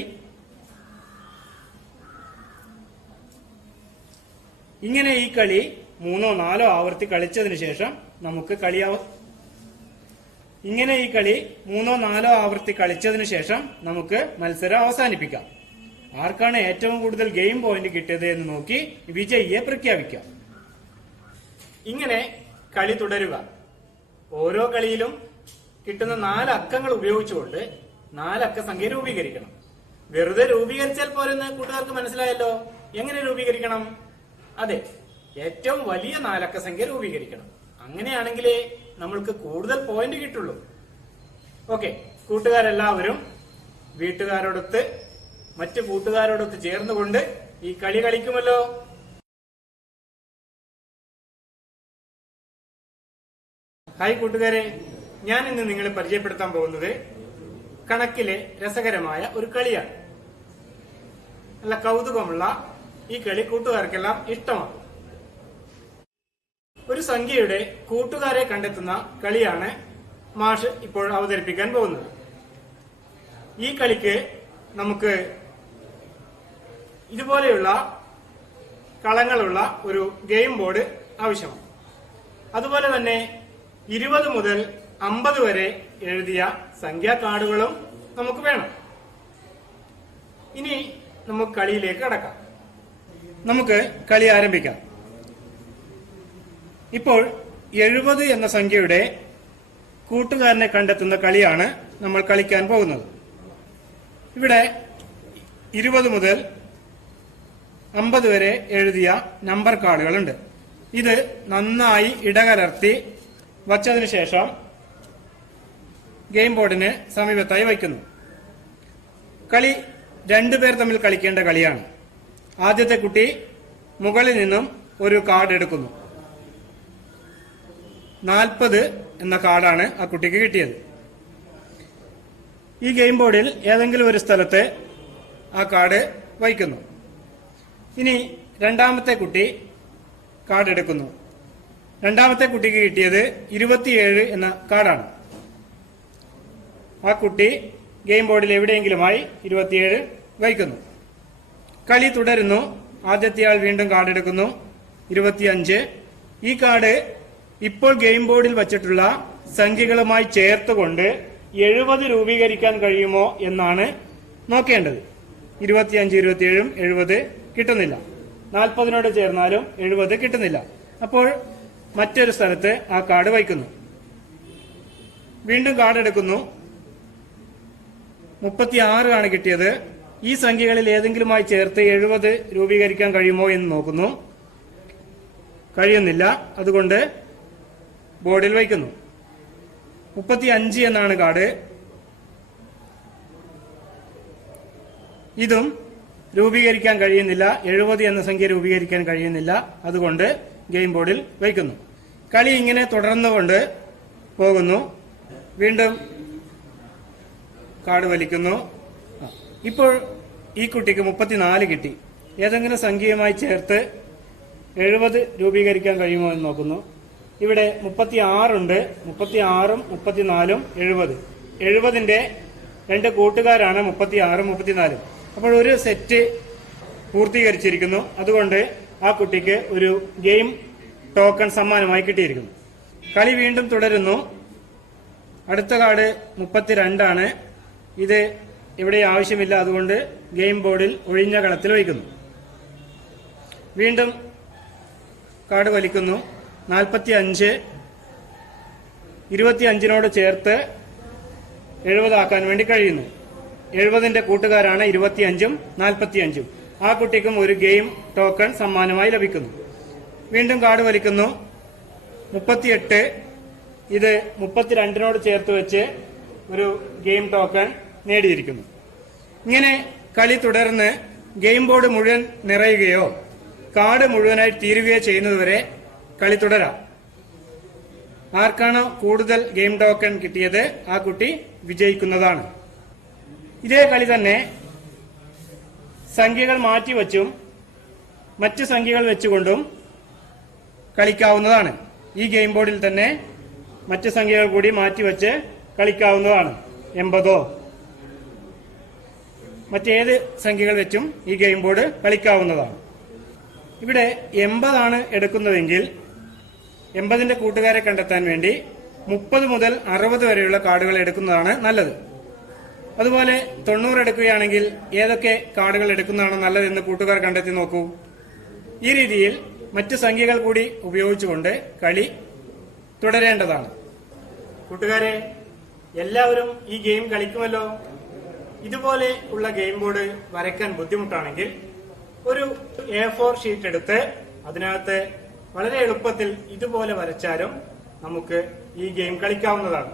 മൂന്നോ നാലോ ആവർത്തി കളിച്ചതിന് ശേഷം നമുക്ക് മത്സരം അവസാനിപ്പിക്കാം. ആർക്കാണ് ഏറ്റവും കൂടുതൽ ഗെയിം പോയിന്റ് കിട്ടിയത് എന്ന് നോക്കി വിജയിയെ പ്രഖ്യാപിക്കാം. ഇങ്ങനെ കളി തുടരുക. ഓരോ കളിയിലും കിട്ടുന്ന 4 അക്കങ്ങൾ ഉപയോഗിച്ചുകൊണ്ട് 4 അക്ക സംഖ്യ രൂപീകരിക്കണം. വെറുതെ രൂപീകരിച്ചാൽ പോരെന്ന് കൂട്ടുകാർക്ക് മനസ്സിലായല്ലോ. എങ്ങനെ രൂപീകരിക്കണം? അതെ, ഏറ്റവും വലിയ 4 അക്ക സംഖ്യ രൂപീകരിക്കണം. അങ്ങനെയാണെങ്കിലേ നമ്മൾക്ക് കൂടുതൽ പോയിന്റ് കിട്ടുള്ളൂ. ഓക്കെ, കൂട്ടുകാരെല്ലാവരും വീട്ടുകാരോടൊത്ത് മറ്റു കൂട്ടുകാരോടൊത്ത് ചേർന്നുകൊണ്ട് ഈ കളി കളിക്കുമല്ലോ. ഹായ് കൂട്ടുകാരെ, ഞാൻ ഇന്ന് നിങ്ങളെ പരിചയപ്പെടുത്താൻ പോകുന്നത് കണക്കിലെ രസകരമായ ഒരു കളിയാണ്. നല്ല കൗതുകമുള്ള ഈ കളി കൂട്ടുകാർക്കെല്ലാം ഇഷ്ടമാണ്. ഒരു സംഖ്യയുടെ കൂട്ടുകാരെ കണ്ടെത്തുന്ന കളിയാണ് മാഷ് ഇപ്പോൾ അവതരിപ്പിക്കാൻ പോകുന്നത്. ഈ കളിക്ക് നമുക്ക് ഇതുപോലെയുള്ള കളങ്ങളുള്ള ഒരു ഗെയിം ബോർഡ് ആവശ്യമാണ്. അതുപോലെ തന്നെ 20 മുതൽ 50 വരെ എഴുതിയ സംഖ്യാ കാർഡുകളും നമുക്ക് വേണം. ഇനി നമുക്ക് കളിയിലേക്ക് കടക്കാം. നമുക്ക് കളി ആരംഭിക്കാം. ഇപ്പോൾ 70 എന്ന സംഖ്യയുടെ കൂട്ടുകാരനെ കണ്ടെത്തുന്ന കളിയാണ് നമ്മൾ കളിക്കാൻ പോകുന്നത്. ഇവിടെ 20 മുതൽ 50 വരെ എഴുതിയ നമ്പർ കാർഡുകളുണ്ട്. ഇത് നന്നായി ഇടകലർത്തി വച്ചതിനു ശേഷം ഗെയിം ബോർഡിന് സമീപത്തായി വയ്ക്കുന്നു. കളി 2 പേർ തമ്മിൽ കളിക്കേണ്ട കളിയാണ്. ആദ്യത്തെ കുട്ടി മുകളിൽ നിന്നും ഒരു കാർഡ് എടുക്കുന്നു. 40 എന്ന കാർഡാണ് ആ കുട്ടിക്ക് കിട്ടിയത്. ഈ ഗെയിം ബോർഡിൽ ഏതെങ്കിലും ഒരു സ്ഥലത്ത് ആ കാർഡ് വയ്ക്കുന്നു. ഇനി രണ്ടാമത്തെ കുട്ടി കാർഡ് എടുക്കുന്നു. രണ്ടാമത്തെ കുട്ടിക്ക് കിട്ടിയത് 27 എന്ന കാർഡാണ്. ആ കുട്ടി ഗെയിം ബോർഡിൽ എവിടെയെങ്കിലുമായി 27 വയ്ക്കുന്നു. കളി തുടരുന്നു. ആദ്യത്തെ ആൾ വീണ്ടും കാർഡ് എടുക്കുന്നു. 25. ഈ കാർഡ് ഇപ്പോൾ ഗെയിം ബോർഡിൽ വച്ചിട്ടുള്ള സംഖ്യകളുമായി ചേർത്തുകൊണ്ട് 70 രൂപീകരിക്കാൻ കഴിയുമോ എന്നാണ് നോക്കേണ്ടത്. 25, 27, 70 കിട്ടുന്നില്ല. 40നോട് ചേർന്നാലും 70 കിട്ടുന്നില്ല. അപ്പോൾ മറ്റൊരു സ്ഥലത്ത് ആ കാർഡ് വയ്ക്കുന്നു. വീണ്ടും കാർഡ് എടുക്കുന്നു. 36 ആണ് കിട്ടിയത്. ഈ സംഖ്യകളിൽ ഏതെങ്കിലുമായി ചേർത്ത് 70 രൂപീകരിക്കാൻ കഴിയുമോ എന്ന് നോക്കുന്നു. കഴിയുന്നില്ല. അതുകൊണ്ട് ബോർഡിൽ വയ്ക്കുന്നു. 35 എന്നാണ് കാർഡ്. ഇതും രൂപീകരിക്കാൻ കഴിയുന്നില്ല. 70 എന്ന സംഖ്യ രൂപീകരിക്കാൻ കഴിയുന്നില്ല. അതുകൊണ്ട് ഗെയിം ബോർഡിൽ വയ്ക്കുന്നു. കളി ഇങ്ങനെ തുടർന്നുകൊണ്ട് പോകുന്നു. വീണ്ടും കാർഡ് വലിക്കുന്നു. ഇപ്പോൾ ഈ കുട്ടിക്ക് 34 കിട്ടി. ഏതെങ്കിലും സംഖ്യയുമായി ചേർത്ത് 70 രൂപീകരിക്കാൻ കഴിയുമോ എന്ന് നോക്കുന്നു. ഇവിടെ 36 ഉണ്ട്. 36ഉം 34ഉം 70. 70ന്റെ 2 കൂട്ടുകാരാണ് 36ഉം 34ഉം. അപ്പോൾ ഒരു സെറ്റ് പൂർത്തീകരിച്ചിരിക്കുന്നു. അതുകൊണ്ട് ആ കുട്ടിക്ക് ഒരു ഗെയിം ടോക്കൺ സമ്മാനമായി കിട്ടിയിരിക്കുന്നു. കളി വീണ്ടും തുടരുന്നു. അടുത്ത കാർഡ് 32 ആണ്. ഇത് ഇവിടെ ആവശ്യമില്ല. അതുകൊണ്ട് ഗെയിം ബോർഡിൽ ഒഴിഞ്ഞ കളത്തിൽ വയ്ക്കുന്നു. വീണ്ടും കാർഡ് വലിക്കുന്നു. 45. 25നോട് ചേർത്ത് 70 ആക്കാൻ വേണ്ടി കഴിയുന്നു. 70ന്റെ കൂട്ടുകാരാണ് 25ഉം 45ഉം. ആ കുട്ടിക്കും ഒരു ഗെയിം ടോക്കൺ സമ്മാനമായി ലഭിക്കുന്നു. വീണ്ടും കാർഡ് വലിക്കുന്നു. 38. ഇത് 32നോട് ചേർത്ത് വെച്ച് ഒരു ഗെയിം ടോക്കൺ നേടിയിരിക്കുന്നു. ഇങ്ങനെ കളി തുടർന്ന് ഗെയിം ബോർഡ് മുഴുവൻ നിറയുകയോ കാർഡ് മുഴുവനായി തീരുകയോ ചെയ്യുന്നതുവരെ കളി തുടരാം. ആർക്കാണോ കൂടുതൽ ഗെയിം ടോക്കൺ കിട്ടിയത് ആ കുട്ടി വിജയിക്കുന്നതാണ്. ഇതേ കളി തന്നെ സംഖ്യകൾ മാറ്റിവച്ചും മറ്റ് സംഖ്യകൾ വെച്ചുകൊണ്ടും കളിക്കാവുന്നതാണ്. ഈ ഗെയിം ബോർഡിൽ തന്നെ മറ്റ് സംഖ്യകൾ കൂടി മാറ്റിവെച്ച് കളിക്കാവുന്നതാണ്. 80ഓ മറ്റേത് സംഖ്യകൾ വെച്ചും ഈ ഗെയിം ബോർഡ് കളിക്കാവുന്നതാണ്. ഇവിടെ 80 ആണ് എടുക്കുന്നതെങ്കിൽ 80ന്റെ കൂട്ടുകാരെ കണ്ടെത്താൻ വേണ്ടി 30 മുതൽ 60 വരെയുള്ള കാർഡുകൾ എടുക്കുന്നതാണ് നല്ലത്. അതുപോലെ 90 എടുക്കുകയാണെങ്കിൽ ഏതൊക്കെ കാർഡുകൾ എടുക്കുന്നതാണ് നല്ലതെന്ന് കൂട്ടുകാർ കണ്ടെത്തി നോക്കൂ. ഈ രീതിയിൽ മറ്റ് സംഖ്യകൾ കൂടി ഉപയോഗിച്ചുകൊണ്ട് കളി തുടരേണ്ടതാണ്. കൂട്ടുകാരെ, എല്ലാവരും ഈ ഗെയിം കളിക്കുമല്ലോ. ഇതുപോലെ ഉള്ള ഗെയിം ബോർഡ് വരയ്ക്കാൻ ബുദ്ധിമുട്ടാണെങ്കിൽ ഒരു A4 ഷീറ്റ് എടുത്ത് അതിനകത്ത് വളരെ എളുപ്പത്തിൽ ഇതുപോലെ വരച്ചാലും നമുക്ക് ഈ ഗെയിം കളിക്കാവുന്നതാണ്.